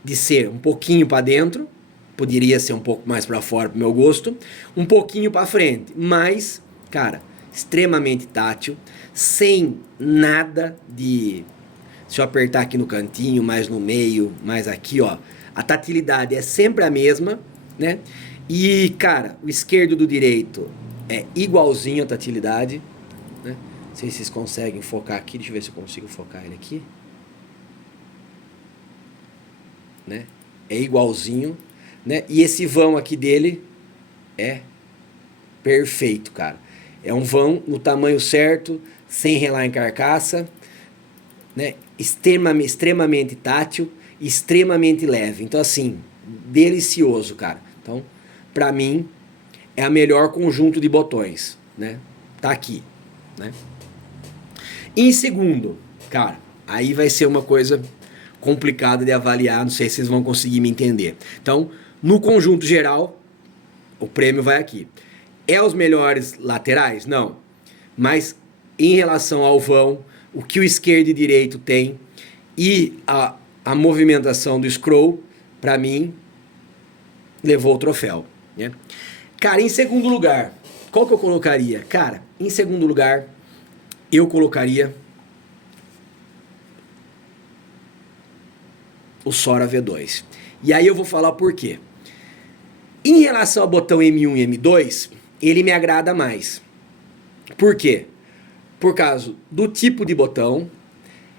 de ser um pouquinho para dentro, poderia ser um pouco mais para fora pro meu gosto, um pouquinho para frente, mas, cara, extremamente tátil, sem nada de... Se eu apertar aqui no cantinho, mais no meio, mais aqui, ó, a tatilidade é sempre a mesma, né? E, cara, o esquerdo do direito é igualzinho a tatilidade, né? Não sei se vocês conseguem focar aqui, deixa eu ver se eu consigo focar ele aqui. né? É igualzinho, né? E esse vão aqui dele é perfeito, cara. É um vão no tamanho certo, sem relar em carcaça, né? Extremamente tátil, extremamente leve. Então, assim, delicioso, cara. Então, pra mim, é a melhor conjunto de botões, né? Tá aqui, né? Em segundo, cara, aí vai ser uma coisa complicada de avaliar, não sei se vocês vão conseguir me entender. Então, no conjunto geral, o prêmio vai aqui. É os melhores laterais? Não. Mas em relação ao vão, o que o esquerdo e direito tem e a movimentação do scroll, para mim, levou o troféu, né? Cara, em segundo lugar, qual que eu colocaria? Cara, em segundo lugar, eu colocaria o Sora V2. E aí eu vou falar por quê. Em relação ao botão M1 e M2, ele me agrada mais. Por quê? Por causa do tipo de botão,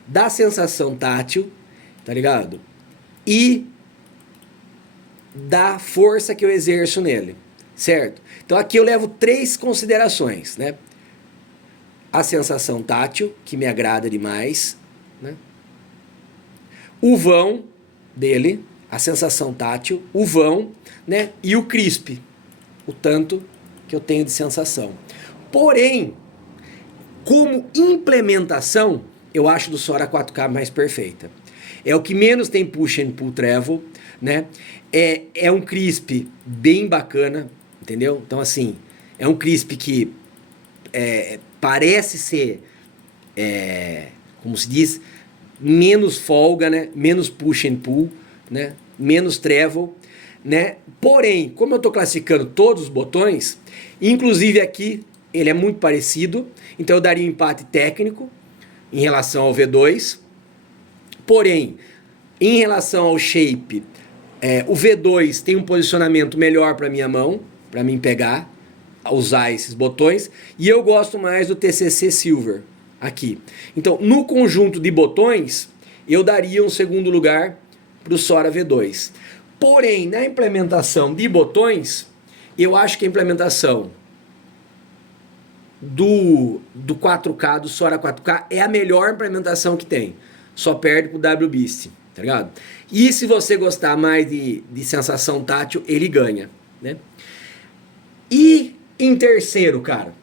da sensação tátil, tá ligado? E da força que eu exerço nele, certo? Então aqui eu levo 3 considerações, né? A sensação tátil, que me agrada demais, né? O vão dele, a sensação tátil, o vão, né? E o crisp, o tanto que eu tenho de sensação. Porém, como implementação, eu acho do Sora 4K mais perfeita. É o que menos tem push and pull travel, né? É um crisp bem bacana, entendeu? Então, assim, é um crisp que parece ser, como se diz, menos folga, né? Menos push and pull, né? Menos travel, né? Porém, como eu estou classificando todos os botões, inclusive aqui ele é muito parecido, então eu daria um empate técnico em relação ao V2. Porém, em relação ao shape, o V2 tem um posicionamento melhor para minha mão, para mim pegar, usar esses botões, e eu gosto mais do TCC Silver aqui. Então, no conjunto de botões, eu daria um segundo lugar para o Sora V2. Porém, na implementação de botões, eu acho que a implementação do 4K, do Sora 4K, é a melhor implementação que tem. Só perde pro WBeast, tá ligado? E se você gostar mais de sensação tátil, ele ganha, né? E em terceiro, cara,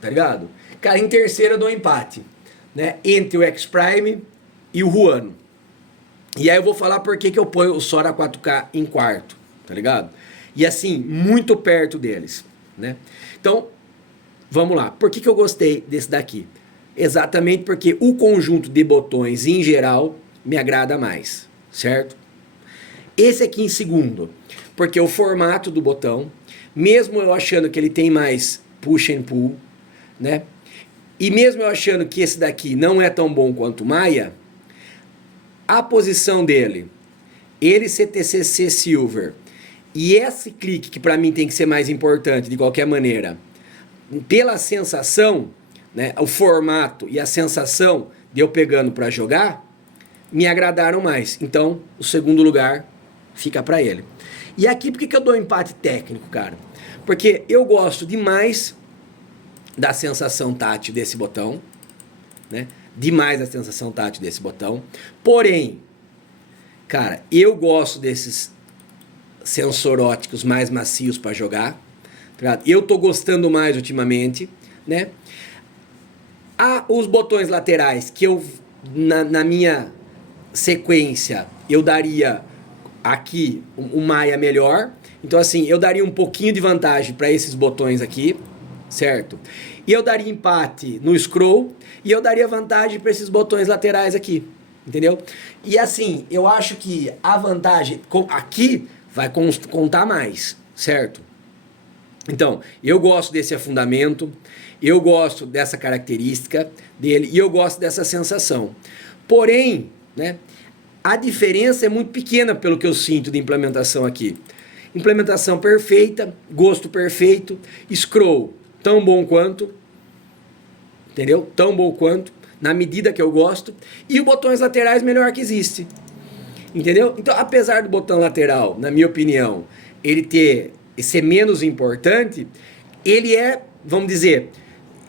tá ligado? Cara, em terceiro eu dou um empate, né? Entre o X-Prime e o Ruano. E aí eu vou falar por que eu ponho o Sora 4K em quarto, tá ligado? E assim, muito perto deles, né? Então, vamos lá. Por que eu gostei desse daqui? Exatamente porque o conjunto de botões em geral me agrada mais, certo? Esse aqui em segundo, porque o formato do botão, mesmo eu achando que ele tem mais push and pull, né? E mesmo eu achando que esse daqui não é tão bom quanto o Maya, a posição dele, ele CTCC Silver, e esse clique que para mim tem que ser mais importante de qualquer maneira, pela sensação, né, o formato e a sensação de eu pegando para jogar, me agradaram mais. Então, o segundo lugar fica para ele. E aqui, por que eu dou um empate técnico, cara? Porque eu gosto demais da sensação tátil desse botão, né? Demais da sensação tátil desse botão. Porém, cara, eu gosto desses sensoróticos mais macios para jogar. Tá? Eu tô gostando mais ultimamente, né? Os botões laterais que eu, na minha sequência, eu daria aqui o Maya melhor. Então assim, eu daria um pouquinho de vantagem para esses botões aqui, certo? E eu daria empate no scroll e eu daria vantagem para esses botões laterais aqui, entendeu? E assim, eu acho que a vantagem aqui vai contar mais, certo? Então, eu gosto desse afundamento, eu gosto dessa característica dele e eu gosto dessa sensação. Porém, né, a diferença é muito pequena pelo que eu sinto de implementação aqui. Implementação perfeita, gosto perfeito, scroll tão bom quanto, entendeu? Tão bom quanto, na medida que eu gosto, e os botões laterais melhor que existe. Entendeu? Então, apesar do botão lateral, na minha opinião, ele ser menos importante, ele é, vamos dizer,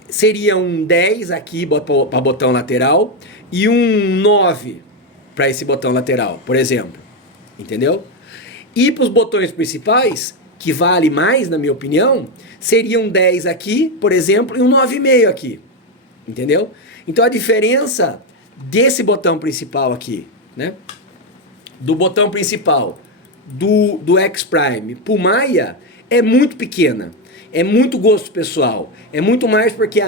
seria um 10 aqui para botão lateral e um 9 para esse botão lateral, por exemplo. Entendeu? E para os botões principais, que vale mais, na minha opinião, seria um 10 aqui, por exemplo, e um 9,5 aqui. Entendeu? Então a diferença desse botão principal aqui, né? Do botão principal do X-Prime pro Maya é muito pequena. É muito gosto pessoal. É muito mais porque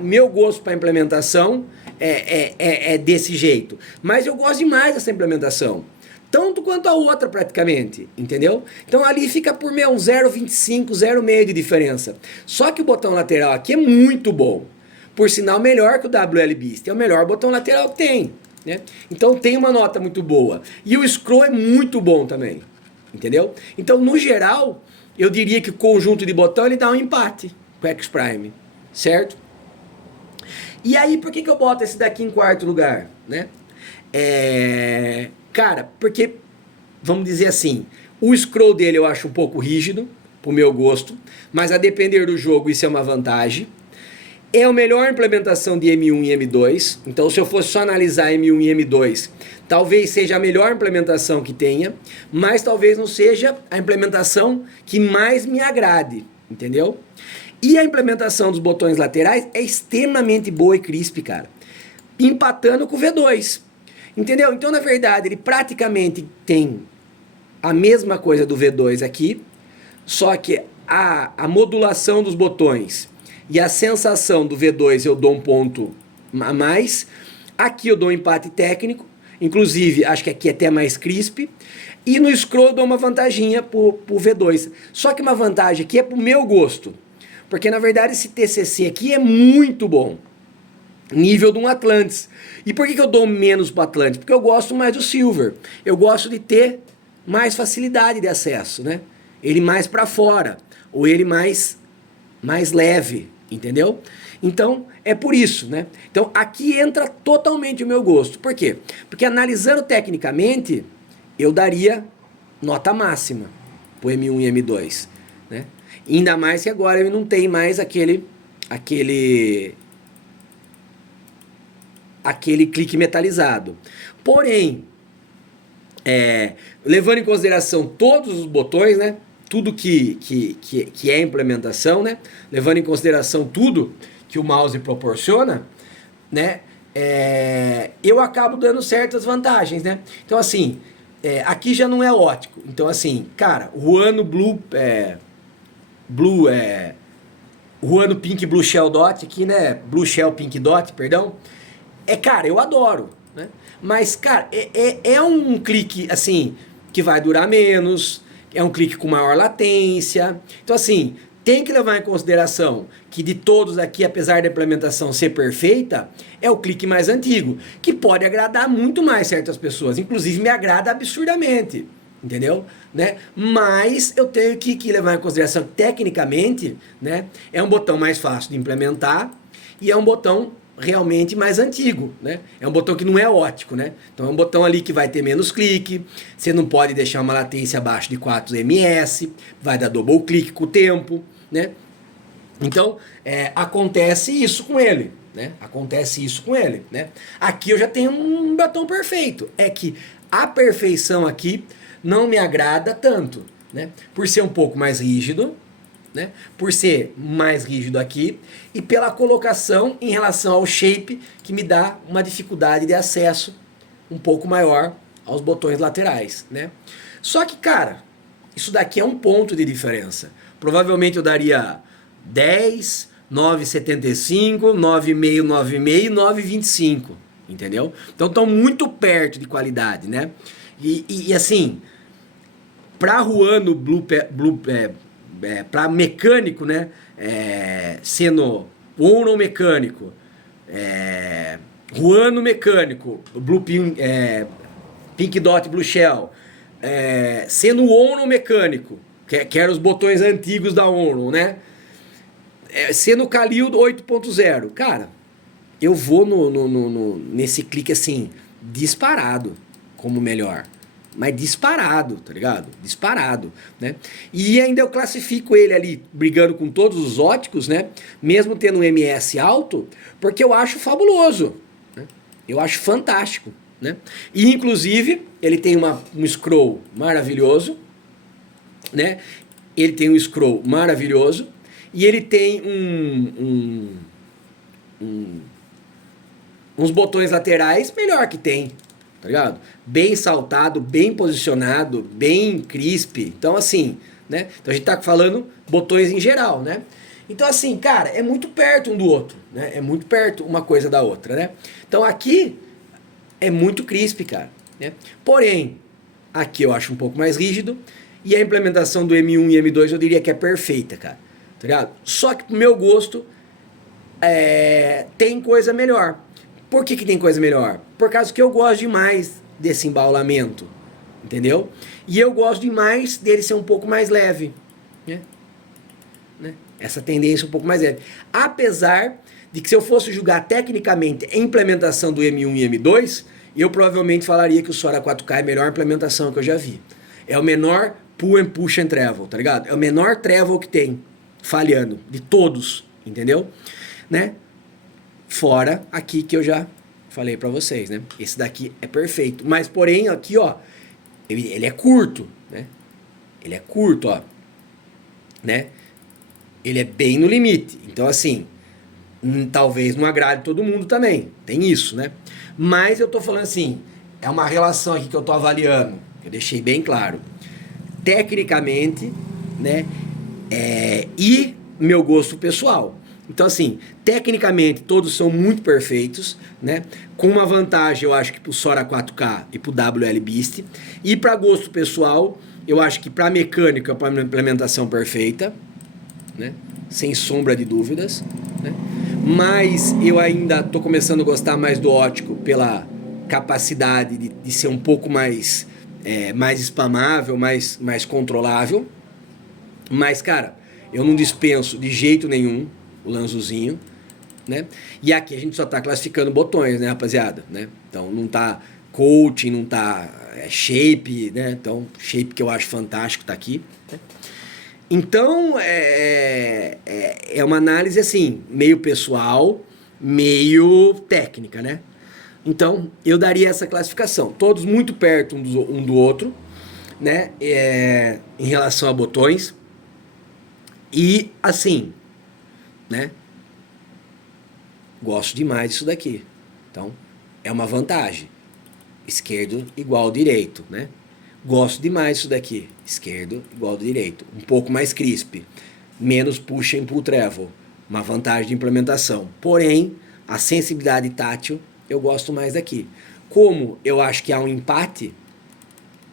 meu gosto para implementação é desse jeito. Mas eu gosto demais dessa implementação. Tanto quanto a outra praticamente, entendeu? Então ali fica por um 0,25, 0,5 de diferença. Só que o botão lateral aqui é muito bom. Por sinal, melhor que o WL Beast. É o melhor botão lateral que tem. Né? Então tem uma nota muito boa. E o scroll é muito bom também. Entendeu? Então, no geral, eu diria que o conjunto de botão ele dá um empate com o X-Prime. Certo? E aí, por que eu boto esse daqui em quarto lugar? Né? Cara, porque, vamos dizer assim, o scroll dele eu acho um pouco rígido, pro meu gosto, mas a depender do jogo isso é uma vantagem. É a melhor implementação de M1 e M2, então se eu fosse só analisar M1 e M2, talvez seja a melhor implementação que tenha, mas talvez não seja a implementação que mais me agrade, entendeu? E a implementação dos botões laterais é extremamente boa e crisp, cara, empatando com o V2. Entendeu? Então, na verdade, ele praticamente tem a mesma coisa do V2 aqui, só que a modulação dos botões e a sensação do V2 eu dou um ponto a mais. Aqui eu dou um empate técnico, inclusive acho que aqui é até mais crisp. E no scroll eu dou uma vantaginha pro V2. Só que uma vantagem aqui é pro meu gosto, porque na verdade esse TCC aqui é muito bom. Nível de um Atlantis. E por que eu dou menos para o Atlantis? Porque eu gosto mais do Silver. Eu gosto de ter mais facilidade de acesso, né? Ele mais para fora, ou ele mais leve, entendeu? Então, é por isso, né? Então, aqui entra totalmente o meu gosto. Por quê? Porque analisando tecnicamente, eu daria nota máxima pro M1 e M2, né? Ainda mais que agora ele não tem mais aquele clique metalizado. Porém, levando em consideração todos os botões, né? Tudo que é implementação, né? Levando em consideração tudo que o mouse proporciona, né? Eu acabo dando certas vantagens, né? Então, assim, aqui já não é ótico. Então, assim, cara, Ruano Ruano Pink Blue Shell Dot aqui, né? Blue Shell Pink Dot, perdão. Cara, eu adoro, né? Mas, cara, é um clique, assim, que vai durar menos, é um clique com maior latência. Então, assim, tem que levar em consideração que de todos aqui, apesar da implementação ser perfeita, é o clique mais antigo, que pode agradar muito mais certas pessoas. Inclusive, me agrada absurdamente, entendeu? Né? Mas eu tenho que levar em consideração que, tecnicamente, né, é um botão mais fácil de implementar e é um botão realmente mais antigo, né? É um botão que não é ótico, né? Então é um botão ali que vai ter menos clique, você não pode deixar uma latência abaixo de 4 ms, vai dar double clique com o tempo, né? Então, acontece isso com ele, né? Acontece isso com ele, né? Aqui eu já tenho um botão perfeito, é que a perfeição aqui não me agrada tanto, né? Por ser um pouco mais rígido, né? Por ser mais rígido aqui e pela colocação em relação ao shape que me dá uma dificuldade de acesso um pouco maior aos botões laterais, né? Só que, cara, isso daqui é um ponto de diferença. Provavelmente eu daria 10, 9,75, 9,5, 9,5 e 9,25, entendeu? Então estão muito perto de qualidade, né? E assim, para Ruano para mecânico, né? Sendo Onron mecânico, Ruano mecânico, Pink Dot Blue Shell, sendo Onron mecânico, que eram os botões antigos da Onron, né? Sendo Kalil 8.0, cara, eu vou nesse clique assim, disparado como melhor, Mas disparado, tá ligado? Disparado, né? E ainda eu classifico ele ali, brigando com todos os óticos, né? Mesmo tendo um MS alto, porque eu acho fabuloso, né? Eu acho fantástico, né? E, inclusive, ele tem um scroll maravilhoso, né? Ele tem um scroll maravilhoso e ele tem uns botões laterais melhor que tem, tá ligado? Bem saltado, bem posicionado, bem crisp. Então, assim, né? Então a gente tá falando botões em geral, né? Então, assim, cara, é muito perto um do outro, né? É muito perto uma coisa da outra, né? Então aqui é muito crisp, cara, né? Porém, aqui eu acho um pouco mais rígido e a implementação do M1 e M2 eu diria que é perfeita, cara, tá ligado? Só que pro meu gosto tem coisa melhor. Por que tem coisa melhor? Por causa que eu gosto demais desse embaulamento, entendeu? E eu gosto demais dele ser um pouco mais leve, né? Essa tendência um pouco mais leve. Apesar de que se eu fosse julgar tecnicamente a implementação do M1 e M2, eu provavelmente falaria que o Sora 4K é a melhor implementação que eu já vi. É o menor pull and push and travel, tá ligado? É o menor travel que tem, falhando, de todos, entendeu? Né? Fora aqui que eu já falei pra vocês, né? Esse daqui é perfeito. Mas, porém, aqui, ó, ele é curto, né? Ele é curto, ó, né? Ele é bem no limite. Então, assim, talvez não agrade todo mundo também. Tem isso, né? Mas eu tô falando assim, é uma relação aqui que eu tô avaliando. Eu deixei bem claro. Tecnicamente, né? E meu gosto pessoal. Então, assim, tecnicamente todos são muito perfeitos, né? Com uma vantagem, eu acho que pro Sora 4K e pro WL Beast. E para gosto pessoal, eu acho que para mecânica, para implementação perfeita, né? Sem sombra de dúvidas, né? Mas eu ainda tô começando a gostar mais do ótico pela capacidade de ser um pouco mais mais spamável, mais controlável. Mas, cara, eu não dispenso de jeito nenhum o Lanzuzinho, né? E aqui a gente só tá classificando botões, né, rapaziada, né? Então não tá coaching, não tá shape, né? Então shape que eu acho fantástico tá aqui, né? Então é uma análise assim, meio pessoal, meio técnica, né? Então eu daria essa classificação, todos muito perto um do outro, né? Em relação a botões e assim, né? Gosto demais disso daqui. Então, é uma vantagem. Esquerdo igual ao direito, né? Gosto demais disso daqui. Esquerdo igual ao direito. Um pouco mais crisp. Menos push and pull travel. Uma vantagem de implementação. Porém, a sensibilidade tátil eu gosto mais daqui. Como eu acho que há um empate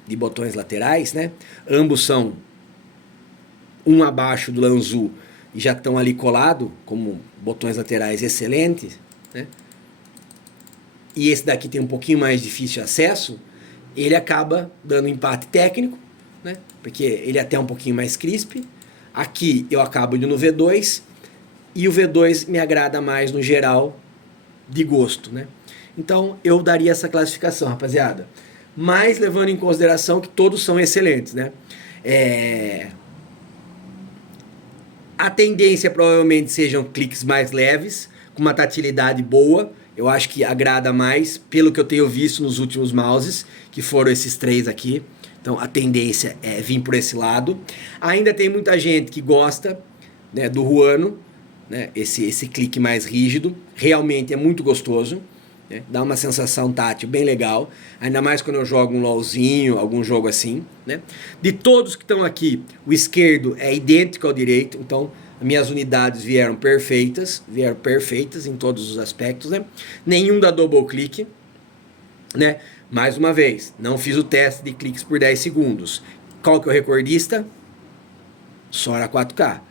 de botões laterais, né? Ambos são um abaixo do Lanzu e já estão ali colado como botões laterais excelentes, né? E esse daqui tem um pouquinho mais difícil acesso, ele acaba dando empate técnico, né? Porque ele é até um pouquinho mais crisp. Aqui eu acabo indo no V2 e o V2 me agrada mais no geral de gosto, né? Então eu daria essa classificação, rapaziada. Mas levando em consideração que todos são excelentes, né? A tendência provavelmente sejam cliques mais leves, com uma tatilidade boa. Eu acho que agrada mais, pelo que eu tenho visto nos últimos mouses, que foram esses três aqui. Então a tendência é vir por esse lado. Ainda tem muita gente que gosta, né, do Ruano, né, esse clique mais rígido. Realmente é muito gostoso, né, dá uma sensação tátil bem legal. Ainda mais quando eu jogo um LOLzinho, algum jogo assim, né? De todos que estão aqui, o esquerdo é idêntico ao direito. Então minhas unidades vieram perfeitas em todos os aspectos, né? Nenhum dá double click, né? Mais uma vez, não fiz o teste de cliques por 10 segundos. Qual que é o recordista? Sora 4K.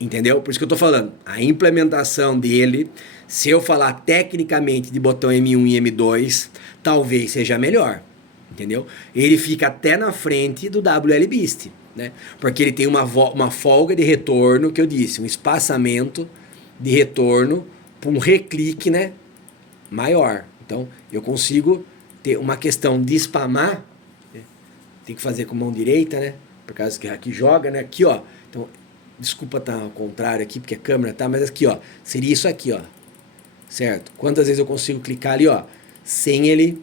Entendeu? Por isso que eu tô falando. A implementação dele, se eu falar tecnicamente de botão M1 e M2, talvez seja melhor. Entendeu? Ele fica até na frente do WL Beast, né? Porque ele tem uma folga de retorno, que eu disse, um espaçamento de retorno para um reclique, né, maior. Então eu consigo ter uma questão de spamar, né, tem que fazer com mão direita, né? Por causa que aqui joga, né? Aqui, ó. Então, desculpa tá ao contrário aqui, porque a câmera tá, mas aqui, ó. Seria isso aqui, ó. Certo? Quantas vezes eu consigo clicar ali, ó, sem ele...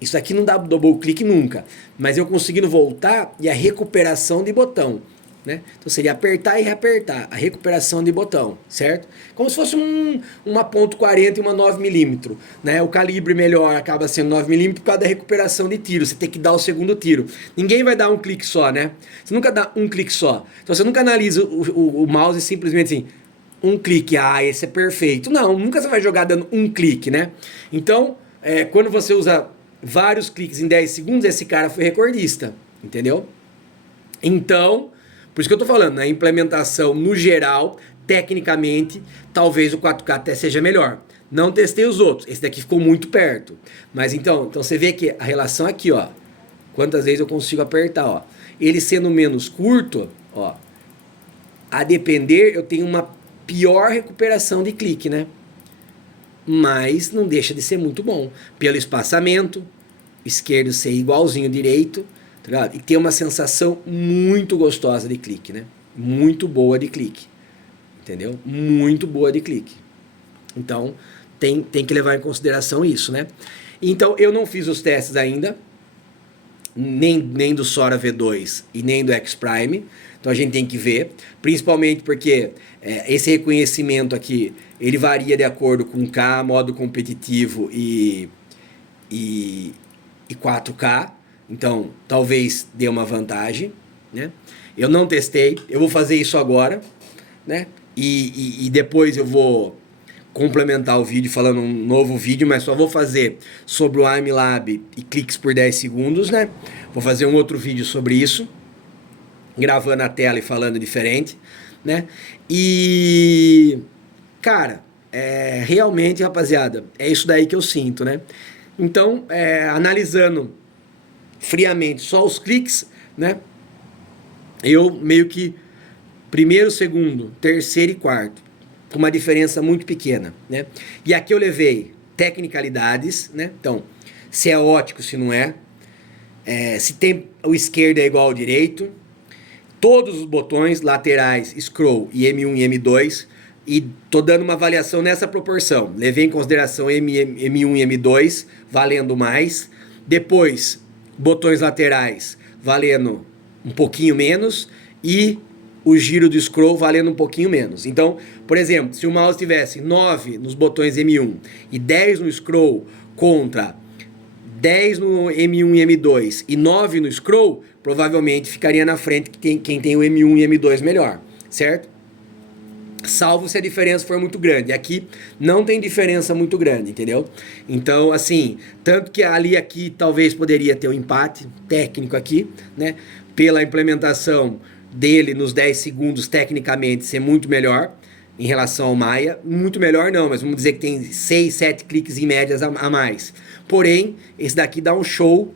Isso aqui não dá double clique nunca, mas eu conseguindo voltar e a recuperação de botão, né? Então seria apertar e reapertar, a recuperação de botão, certo? Como se fosse uma ponto .40 e uma 9mm, né? O calibre melhor acaba sendo 9mm por causa da recuperação de tiro, você tem que dar o segundo tiro. Ninguém vai dar um clique só, né? Você nunca dá um clique só. Então você nunca analisa o mouse simplesmente assim, um clique, esse é perfeito. Não, nunca você vai jogar dando um clique, né? Então, quando você usa vários cliques em 10 segundos, esse cara foi recordista, entendeu? Então, por isso que eu tô falando, na implementação no geral, tecnicamente, talvez o 4K até seja melhor. Não testei os outros, esse daqui ficou muito perto. Mas então você vê que a relação aqui, ó, quantas vezes eu consigo apertar, ó. Ele sendo menos curto, ó, a depender, eu tenho uma pior recuperação de clique, né? Mas não deixa de ser muito bom. Pelo espaçamento, esquerdo ser igualzinho direito, tá ligado? E ter uma sensação muito gostosa de clique, né? Muito boa de clique. Entendeu? Muito boa de clique. Então, tem que levar em consideração isso, né? Então, eu não fiz os testes ainda, nem do Sora V2 e nem do X-Prime. Então a gente tem que ver, principalmente porque esse reconhecimento aqui, ele varia de acordo com K, modo competitivo e 4K. Então talvez dê uma vantagem, né? Eu não testei, eu vou fazer isso agora, né? E depois eu vou complementar o vídeo falando um novo vídeo, mas só vou fazer sobre o IMLab e cliques por 10 segundos, né? Vou fazer um outro vídeo sobre isso, gravando a tela e falando diferente, né? E, cara, realmente, rapaziada, é isso daí que eu sinto, né? Então, analisando friamente só os cliques, né? Eu meio que primeiro, segundo, terceiro e quarto, com uma diferença muito pequena, né? E aqui eu levei tecnicalidades, né? Então, se é ótico, se não é, se tem o esquerdo é igual ao direito, todos os botões laterais, scroll e M1 e M2, e tô dando uma avaliação nessa proporção. Levei em consideração M1 e M2 valendo mais, depois botões laterais valendo um pouquinho menos e o giro do scroll valendo um pouquinho menos. Então, por exemplo, se o mouse tivesse 9 nos botões M1 e 10 no scroll contra 10 no M1 e M2 e 9 no scroll, provavelmente ficaria na frente quem tem o M1 e M2 melhor, certo? Salvo se a diferença for muito grande. Aqui não tem diferença muito grande, entendeu? Então, assim, tanto que ali aqui talvez poderia ter um empate técnico aqui, né? Pela implementação dele nos 10 segundos, tecnicamente, ser muito melhor em relação ao Maya. Muito melhor não, mas vamos dizer que tem 6, 7 cliques em médias a mais. Porém, esse daqui dá um show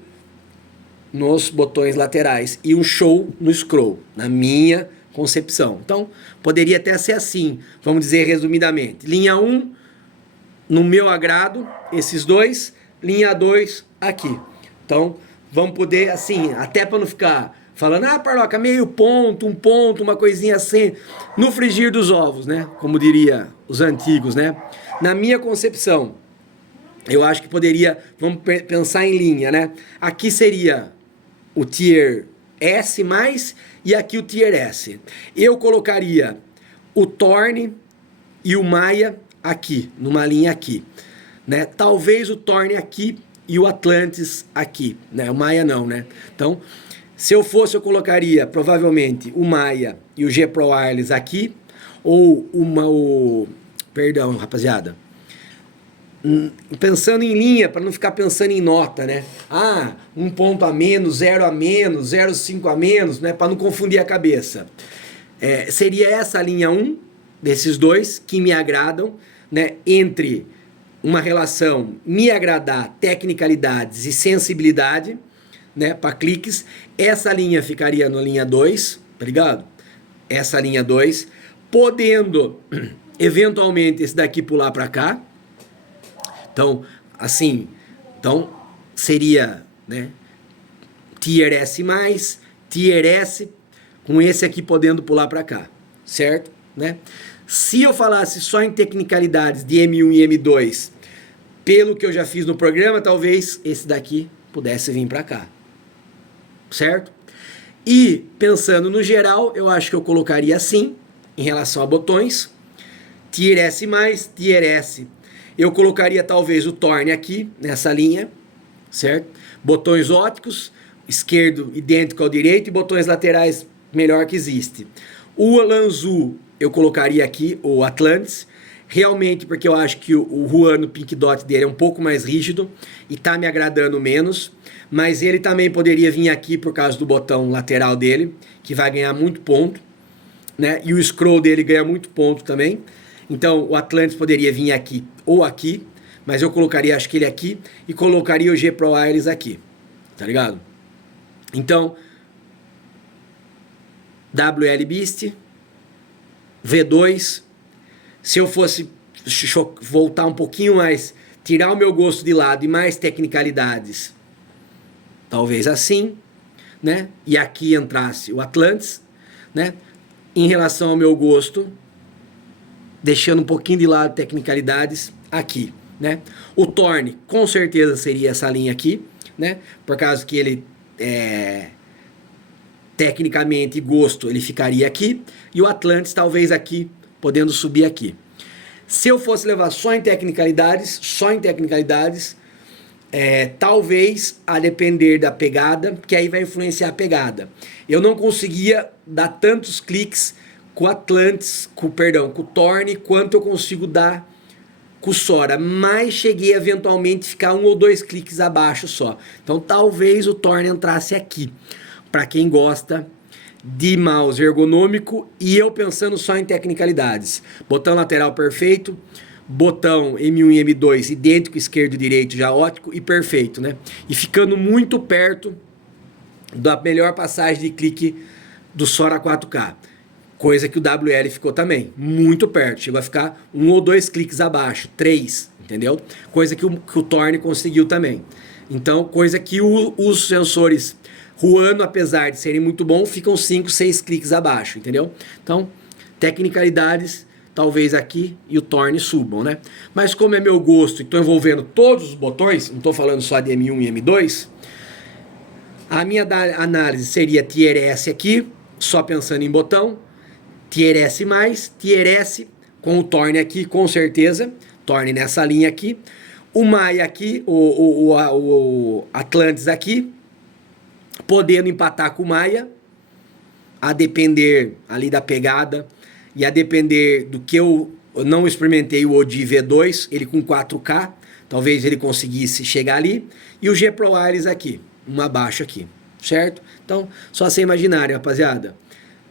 nos botões laterais e um show no scroll, na minha concepção. Então, poderia até ser assim, vamos dizer resumidamente. Linha 1, no meu agrado, esses dois. Linha 2, aqui. Então, vamos poder, assim, até para não ficar falando, Parloca, meio ponto, um ponto, uma coisinha assim, no frigir dos ovos, né? Como diria os antigos, né? Na minha concepção, eu acho que poderia, vamos pensar em linha, né? Aqui seria o tier S+, e aqui o tier S. Eu colocaria o Thorne e o Maya aqui, numa linha aqui, né? Talvez o Thorne aqui e o Atlantis aqui, né? O Maya não, né? Então, se eu fosse, eu colocaria provavelmente o Maya e o G Pro Wireless aqui, ou perdão, rapaziada, pensando em linha, para não ficar pensando em nota, né? Um ponto a menos, 0 a menos, 0,5 a menos, né? Para não confundir a cabeça. Seria essa a linha 1, desses dois, que me agradam, né? Entre uma relação me agradar, tecnicalidades e sensibilidade, né? Para cliques. Essa linha ficaria na linha 2, tá ligado? Essa linha 2, podendo, eventualmente, esse daqui pular para cá. Então, assim, seria, né, Tier S+, Tier S, com esse aqui podendo pular para cá, certo? Né? Se eu falasse só em tecnicalidades de M1 e M2, pelo que eu já fiz no programa, talvez esse daqui pudesse vir para cá, certo? E pensando no geral, eu acho que eu colocaria assim, em relação a botões, Tier S+, Tier S. Eu colocaria talvez o Torne aqui, nessa linha, certo? Botões óticos, esquerdo idêntico ao direito, e botões laterais melhor que existe. O Lanzu eu colocaria aqui, o Atlantis, realmente porque eu acho que o Huano Pink Dot dele é um pouco mais rígido e tá me agradando menos, mas ele também poderia vir aqui por causa do botão lateral dele, que vai ganhar muito ponto, né? E o scroll dele ganha muito ponto também. Então o Atlantis poderia vir aqui ou aqui, mas eu colocaria, acho que ele aqui, e colocaria o G Pro Wireless aqui, tá ligado? Então, WL Beast, V2, se eu fosse voltar um pouquinho mais, tirar o meu gosto de lado e mais tecnicalidades, talvez assim, né? E aqui entrasse o Atlantis, né? Em relação ao meu gosto, deixando um pouquinho de lado tecnicalidades aqui, né? O Torne com certeza seria essa linha aqui, né? Por causa que ele tecnicamente gosto ele ficaria aqui, e o Atlantis talvez aqui, podendo subir aqui. Se eu fosse levar só em tecnicalidades, talvez a depender da pegada, que aí vai influenciar a pegada. Eu não conseguia dar tantos cliques com o Atlantis, com o Torne, quanto eu consigo dar com o Sora, mas cheguei eventualmente a ficar 1 ou 2 cliques abaixo só. Então talvez o Torne entrasse aqui, para quem gosta de mouse ergonômico, e eu pensando só em tecnicalidades. Botão lateral perfeito, botão M1 e M2 idêntico, esquerdo e direito já ótico e perfeito, né? E ficando muito perto da melhor passagem de clique do Sora 4K. Coisa que o WL ficou também, muito perto. Chegou a ficar 1 ou 2 cliques abaixo, 3, entendeu? Coisa que o Torne conseguiu também. Então, coisa que os sensores Huano, apesar de serem muito bons, ficam 5, 6 cliques abaixo, entendeu? Então, tecnicalidades, talvez aqui e o Torne subam, né? Mas como é meu gosto e estou envolvendo todos os botões, não estou falando só de M1 e M2, a minha análise seria Tier S aqui, só pensando em botão, Tier S+, Tier S com o Torne aqui, com certeza, Torne nessa linha aqui, o Maya aqui, o Atlantis aqui, podendo empatar com o Maya, a depender ali da pegada e a depender do que eu não experimentei, o ODI V2, ele com 4K, talvez ele conseguisse chegar ali, e o G Pro Wireless aqui, uma abaixo aqui, certo? Então, só você imaginarem, rapaziada,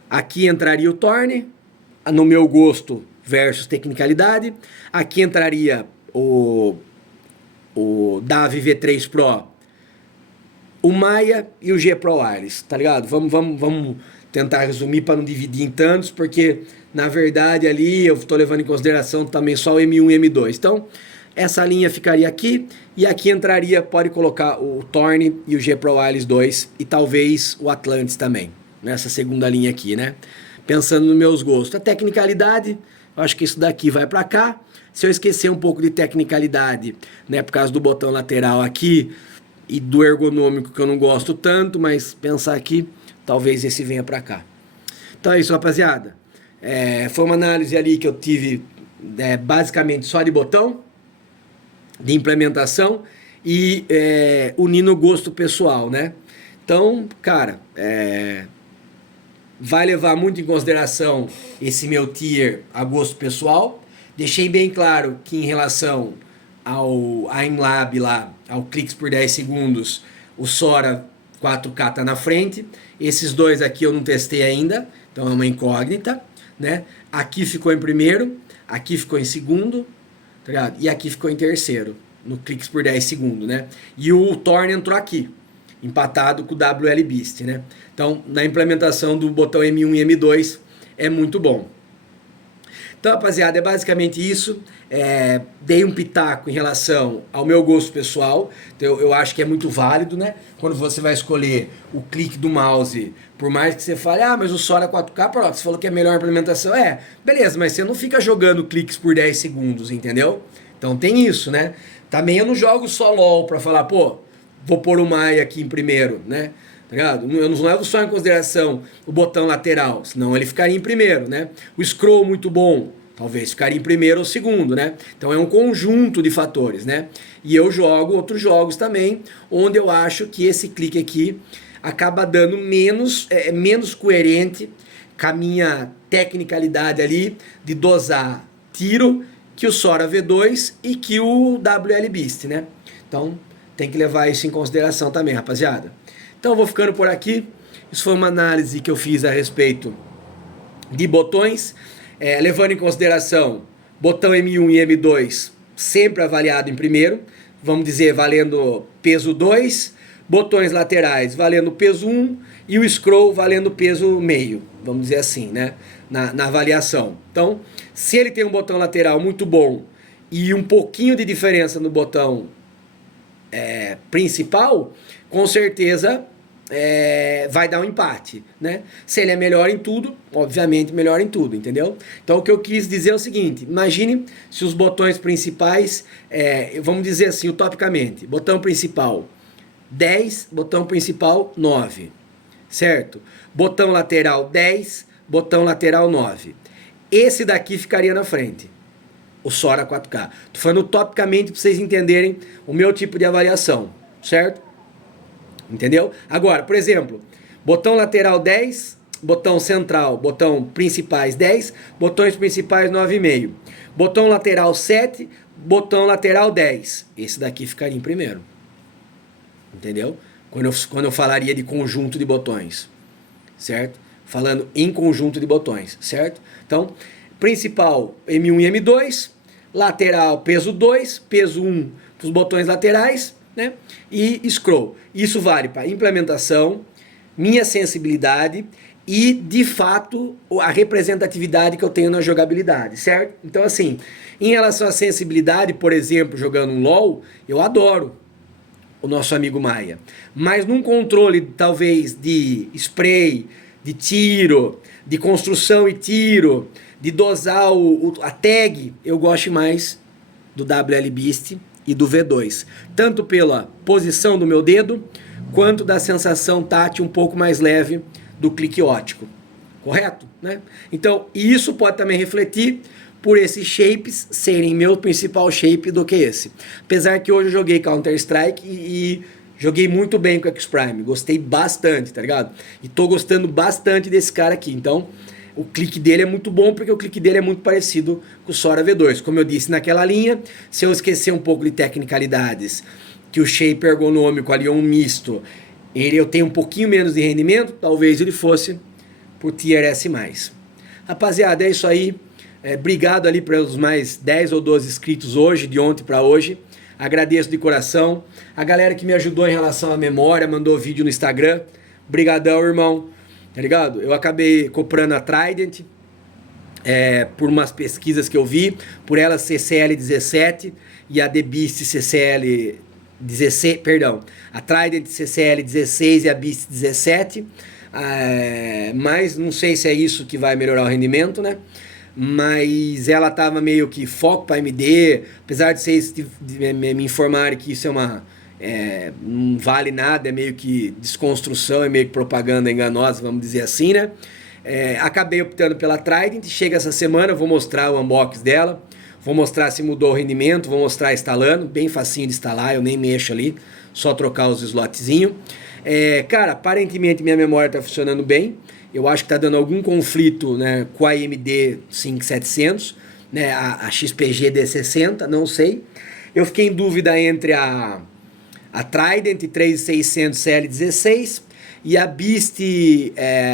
aqui entraria o Torne, no meu gosto versus tecnicalidade, aqui entraria o DAVI V3 Pro, o Maya e o G Pro Wireless, tá ligado? Vamos tentar resumir para não dividir em tantos, porque na verdade ali eu estou levando em consideração também só o M1 e M2. Então, essa linha ficaria aqui, e aqui entraria, pode colocar o Torne e o G Pro Wireless 2, e talvez o Atlantis também, nessa segunda linha aqui, né? Pensando nos meus gostos. A tecnicalidade, eu acho que isso daqui vai para cá. Se eu esquecer um pouco de tecnicalidade, né, por causa do botão lateral aqui, e do ergonômico que eu não gosto tanto, mas pensar aqui, talvez esse venha para cá. Então é isso, rapaziada. Foi uma análise ali que eu tive basicamente só de botão, de implementação, e unindo o gosto pessoal, né? Então, cara, vai levar muito em consideração esse meu tier a gosto pessoal. Deixei bem claro que em relação ao AIMLab lá, ao cliques por 10 segundos, o Sora 4K tá na frente. Esses dois aqui eu não testei ainda, então é uma incógnita, né? Aqui ficou em primeiro, aqui ficou em segundo, tá ligado? E aqui ficou em terceiro, no cliques por 10 segundos, né? E o Torne entrou aqui, empatado com o WL Beast, né? Então, na implementação do botão M1 e M2 é muito bom. Então, rapaziada, é basicamente isso. Dei um pitaco em relação ao meu gosto pessoal. Então, eu acho que é muito válido, né? Quando você vai escolher o clique do mouse, por mais que você fale, mas o Sora 4K, pô, você falou que é a melhor implementação. Beleza, mas você não fica jogando cliques por 10 segundos, entendeu? Então tem isso, né? Também eu não jogo só LOL pra falar, pô, vou pôr o Maia aqui em primeiro, né? Tá ligado? Eu não levo só em consideração o botão lateral, senão ele ficaria em primeiro, né? O scroll muito bom, talvez ficaria em primeiro ou segundo, né? Então é um conjunto de fatores, né? E eu jogo outros jogos também, onde eu acho que esse clique aqui acaba dando menos coerente com a minha tecnicalidade ali de dosar tiro que o Sora V2 e que o WL Beast, né? Então tem que levar isso em consideração também, rapaziada. Então eu vou ficando por aqui. Isso foi uma análise que eu fiz a respeito de botões, levando em consideração botão M1 e M2 sempre avaliado em primeiro, vamos dizer valendo peso 2, botões laterais valendo peso 1 e o scroll valendo peso meio, vamos dizer assim, né? Na avaliação. Então, se ele tem um botão lateral muito bom e um pouquinho de diferença no botão principal, com certeza vai dar um empate, né? Se ele é melhor em tudo, obviamente melhor em tudo, entendeu? Então o que eu quis dizer é o seguinte: imagine se os botões principais, vamos dizer assim, utopicamente, botão principal 10, botão principal 9, certo? Botão lateral 10, botão lateral 9. Esse daqui ficaria na frente, o Sora 4K. Tô falando utopicamente para vocês entenderem o meu tipo de avaliação, certo? Entendeu? Agora, por exemplo, botão lateral 10, botão central, botão principais 10, botões principais 9,5. Botão lateral 7, botão lateral 10. Esse daqui ficaria em primeiro. Entendeu? Quando eu falaria de conjunto de botões, certo? Falando em conjunto de botões, certo? Então, principal M1 e M2, lateral peso 2, peso 1 dos botões laterais, né? E scroll. Isso vale para implementação, minha sensibilidade e, de fato, a representatividade que eu tenho na jogabilidade, certo? Então, assim, em relação à sensibilidade, por exemplo, jogando um LoL, eu adoro o nosso amigo Maia. Mas num controle, talvez, de spray, de tiro, de construção e tiro, de dosar a tag, eu gosto mais do WL Beast e do V2. Tanto pela posição do meu dedo, quanto da sensação tátil um pouco mais leve do clique óptico. Correto? Né? Então, isso pode também refletir por esses shapes serem meu principal shape do que esse. Apesar que hoje eu joguei Counter-Strike e joguei muito bem com o X-Prime. Gostei bastante, tá ligado? E tô gostando bastante desse cara aqui. Então, o clique dele é muito bom porque o clique dele é muito parecido com o Sora V2. Como eu disse naquela linha, se eu esquecer um pouco de tecnicalidades, que o shape ergonômico ali é um misto, eu tenho um pouquinho menos de rendimento, talvez ele fosse por Tier S+. Rapaziada, é isso aí. Obrigado ali para os mais 10 ou 12 inscritos hoje, de ontem para hoje. Agradeço de coração. A galera que me ajudou em relação à memória, mandou vídeo no Instagram. Brigadão, irmão. Tá ligado? Eu acabei comprando a Trident por umas pesquisas que eu vi, por ela CCL17 e a The Beast CCL16, perdão, a Trident CCL16 e a Beast 17. Mas não sei se é isso que vai melhorar o rendimento, né? Mas ela tava meio que foco para AMD, apesar de vocês me informarem que isso não vale nada, é meio que desconstrução, é meio que propaganda enganosa, vamos dizer assim, né? Acabei optando pela Trident, chega essa semana, eu vou mostrar o unboxing dela, vou mostrar se mudou o rendimento, vou mostrar instalando, bem facinho de instalar, eu nem mexo ali, só trocar os slotzinhos. Cara, aparentemente minha memória tá funcionando bem. Eu acho que está dando algum conflito, né, com a AMD 5700, né, a XPG D60, não sei. Eu fiquei em dúvida entre a Trident 3600 CL16 e a Beast,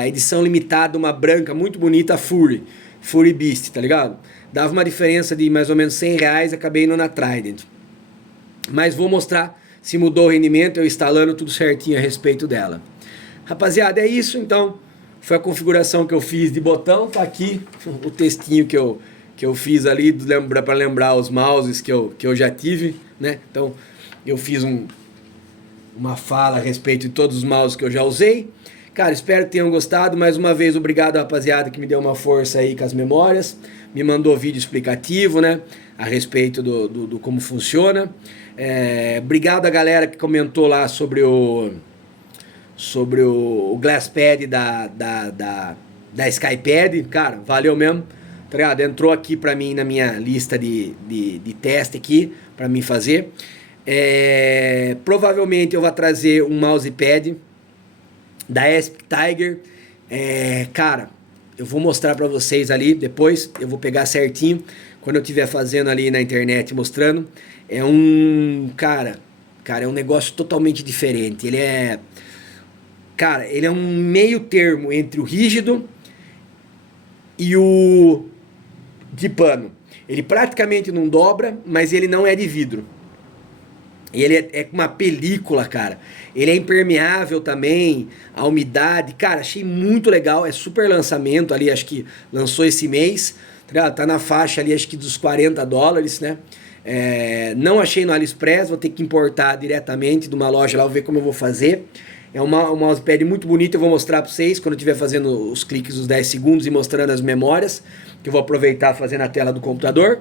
edição limitada, uma branca muito bonita, a Fury Beast, tá ligado? Dava uma diferença de mais ou menos R$100, acabei indo na Trident. Mas vou mostrar se mudou o rendimento, eu instalando tudo certinho a respeito dela. Rapaziada, é isso então. Foi a configuração que eu fiz de botão, tá aqui o textinho que eu que eu fiz ali para lembrar os mouses que eu já tive, né? Então eu fiz uma fala a respeito de todos os mouses que eu já usei. Cara, espero que tenham gostado. Mais uma vez, obrigado rapaziada que me deu uma força aí com as memórias. Me mandou vídeo explicativo, né? A respeito do como funciona. Obrigado a galera que comentou lá sobre o GlassPad da SkyPad. Cara, valeu mesmo. Tá ligado? Entrou aqui pra mim na minha lista de teste aqui, pra mim fazer. Provavelmente eu vou trazer um mousepad da Aspik Tiger. Cara, eu vou mostrar pra vocês ali depois. Eu vou pegar certinho quando eu estiver fazendo ali na internet, mostrando. É um negócio totalmente diferente. Ele é um meio termo entre o rígido e o de pano. Ele praticamente não dobra, mas ele não é de vidro. Ele é uma película, cara. Ele é impermeável também à umidade. Cara, achei muito legal. É super lançamento ali, acho que lançou esse mês. Tá na faixa ali, acho que dos $40, né? Não achei no AliExpress, vou ter que importar diretamente de uma loja lá, vou ver como eu vou fazer. É um mousepad muito bonito, eu vou mostrar para vocês quando eu estiver fazendo os cliques dos 10 segundos e mostrando as memórias, que eu vou aproveitar fazer na tela do computador.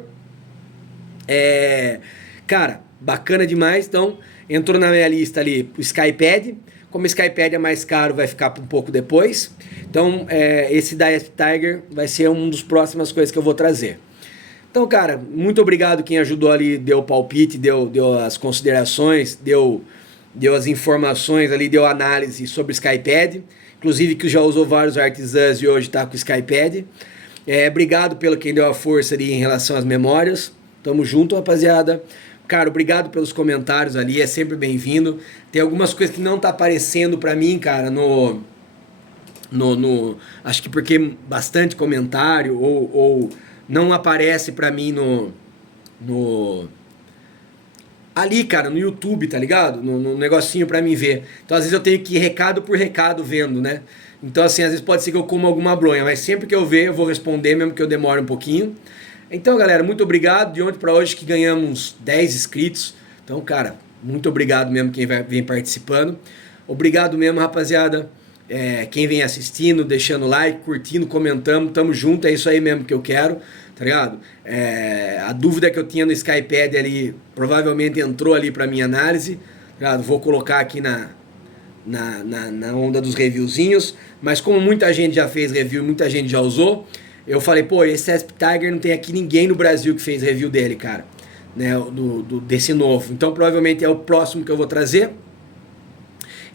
Cara, bacana demais. Então, entrou na minha lista ali o SkyPad. Como o SkyPad é mais caro, vai ficar um pouco depois. Então, esse da Aspik Tiger vai ser uma das próximas coisas que eu vou trazer. Então, cara, muito obrigado quem ajudou ali, deu palpite, deu as considerações, deu as informações ali, deu análise sobre o SkyPad. Inclusive que já usou vários artisãs e hoje está com o SkyPad. Obrigado pelo quem deu a força ali em relação às memórias. Tamo junto, rapaziada. Cara, obrigado pelos comentários ali, é sempre bem-vindo. Tem algumas coisas que não tá aparecendo pra mim, cara, acho que porque bastante comentário ou não aparece pra mim ali, cara, no YouTube, tá ligado? No negocinho pra mim ver. Então, às vezes eu tenho que ir recado por recado vendo, né? Então, assim, às vezes pode ser que eu coma alguma bronha, mas sempre que eu ver, eu vou responder, mesmo que eu demore um pouquinho. Então, galera, muito obrigado. De ontem pra hoje que ganhamos 10 inscritos. Então, cara, muito obrigado mesmo quem vem participando. Obrigado mesmo, rapaziada. Quem vem assistindo, deixando like, curtindo, comentando. Tamo junto, é isso aí mesmo que eu quero. Tá ligado? A dúvida que eu tinha no SkyPad ali, provavelmente entrou ali pra minha análise. Tá ligado? Vou colocar aqui na onda dos reviewzinhos. Mas como muita gente já fez review, muita gente já usou, eu falei, pô, esse Aspik Tiger não tem aqui ninguém no Brasil que fez review dele, cara. Né, desse novo. Então provavelmente é o próximo que eu vou trazer.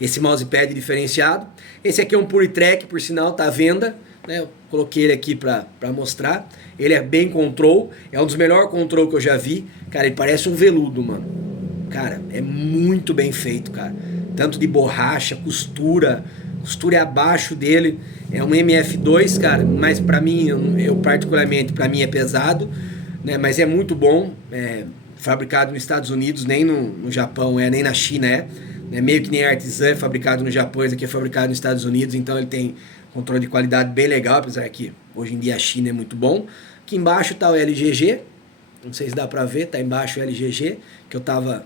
Esse mousepad diferenciado. Esse aqui é um Puritrack, por sinal, tá à venda. Né, eu coloquei ele aqui pra mostrar. Ele é bem control. É um dos melhores control que eu já vi. Cara, ele parece um veludo, mano. Cara, é muito bem feito, cara. Tanto de borracha, costura é abaixo dele. É um MF2, cara, mas pra mim, eu particularmente, pra mim é pesado, né? Mas é muito bom. Fabricado nos Estados Unidos, nem no Japão nem na China né? Meio que nem artisã, é fabricado no Japão, esse aqui é fabricado nos Estados Unidos, então ele tem controle de qualidade bem legal, apesar que hoje em dia a China é muito bom. Aqui embaixo tá o LGG, não sei se dá pra ver, tá embaixo o LGG, que eu tava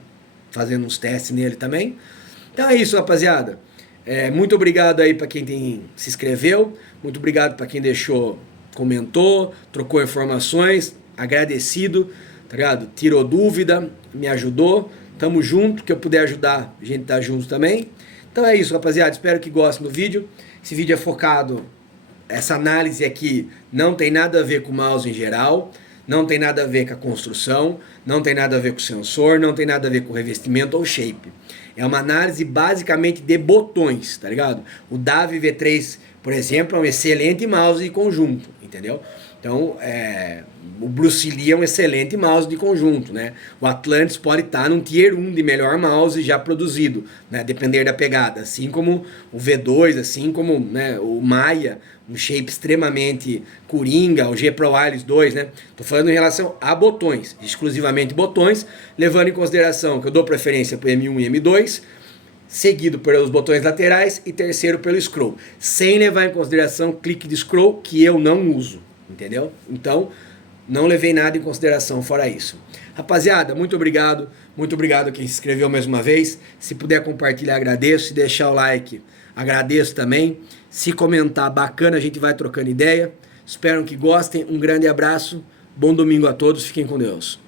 fazendo uns testes nele também. Então é isso, rapaziada. Muito obrigado aí para quem se inscreveu, muito obrigado para quem comentou, trocou informações, agradecido, tá ligado? Tirou dúvida, me ajudou, tamo junto, que eu puder ajudar, a gente tá junto também. Então é isso, rapaziada, espero que gostem do vídeo. Esse vídeo é focado, essa análise aqui não tem nada a ver com o mouse em geral, não tem nada a ver com a construção, não tem nada a ver com o sensor, não tem nada a ver com o revestimento ou shape. É uma análise basicamente de botões, tá ligado? O Dave V3, por exemplo, é um excelente mouse de conjunto, entendeu? Então, o Bruce Lee é um excelente mouse de conjunto, né? O Atlantis pode estar num Tier 1 de melhor mouse já produzido, né? Depender da pegada. Assim como o V2, assim como, né, o Maya, um shape extremamente coringa, o G Pro Wireless 2, né? Tô falando em relação a botões, exclusivamente botões, levando em consideração que eu dou preferência para o M1 e M2, seguido pelos botões laterais e terceiro pelo scroll, sem levar em consideração clique de scroll, que eu não uso, entendeu? Então, Não levei nada em consideração fora isso. Rapaziada, muito obrigado a quem se inscreveu mais uma vez. Se puder compartilhar, agradeço. Se deixar o like, agradeço também. Se comentar, bacana, a gente vai trocando ideia. Espero que gostem. Um grande abraço. Bom domingo a todos. Fiquem com Deus.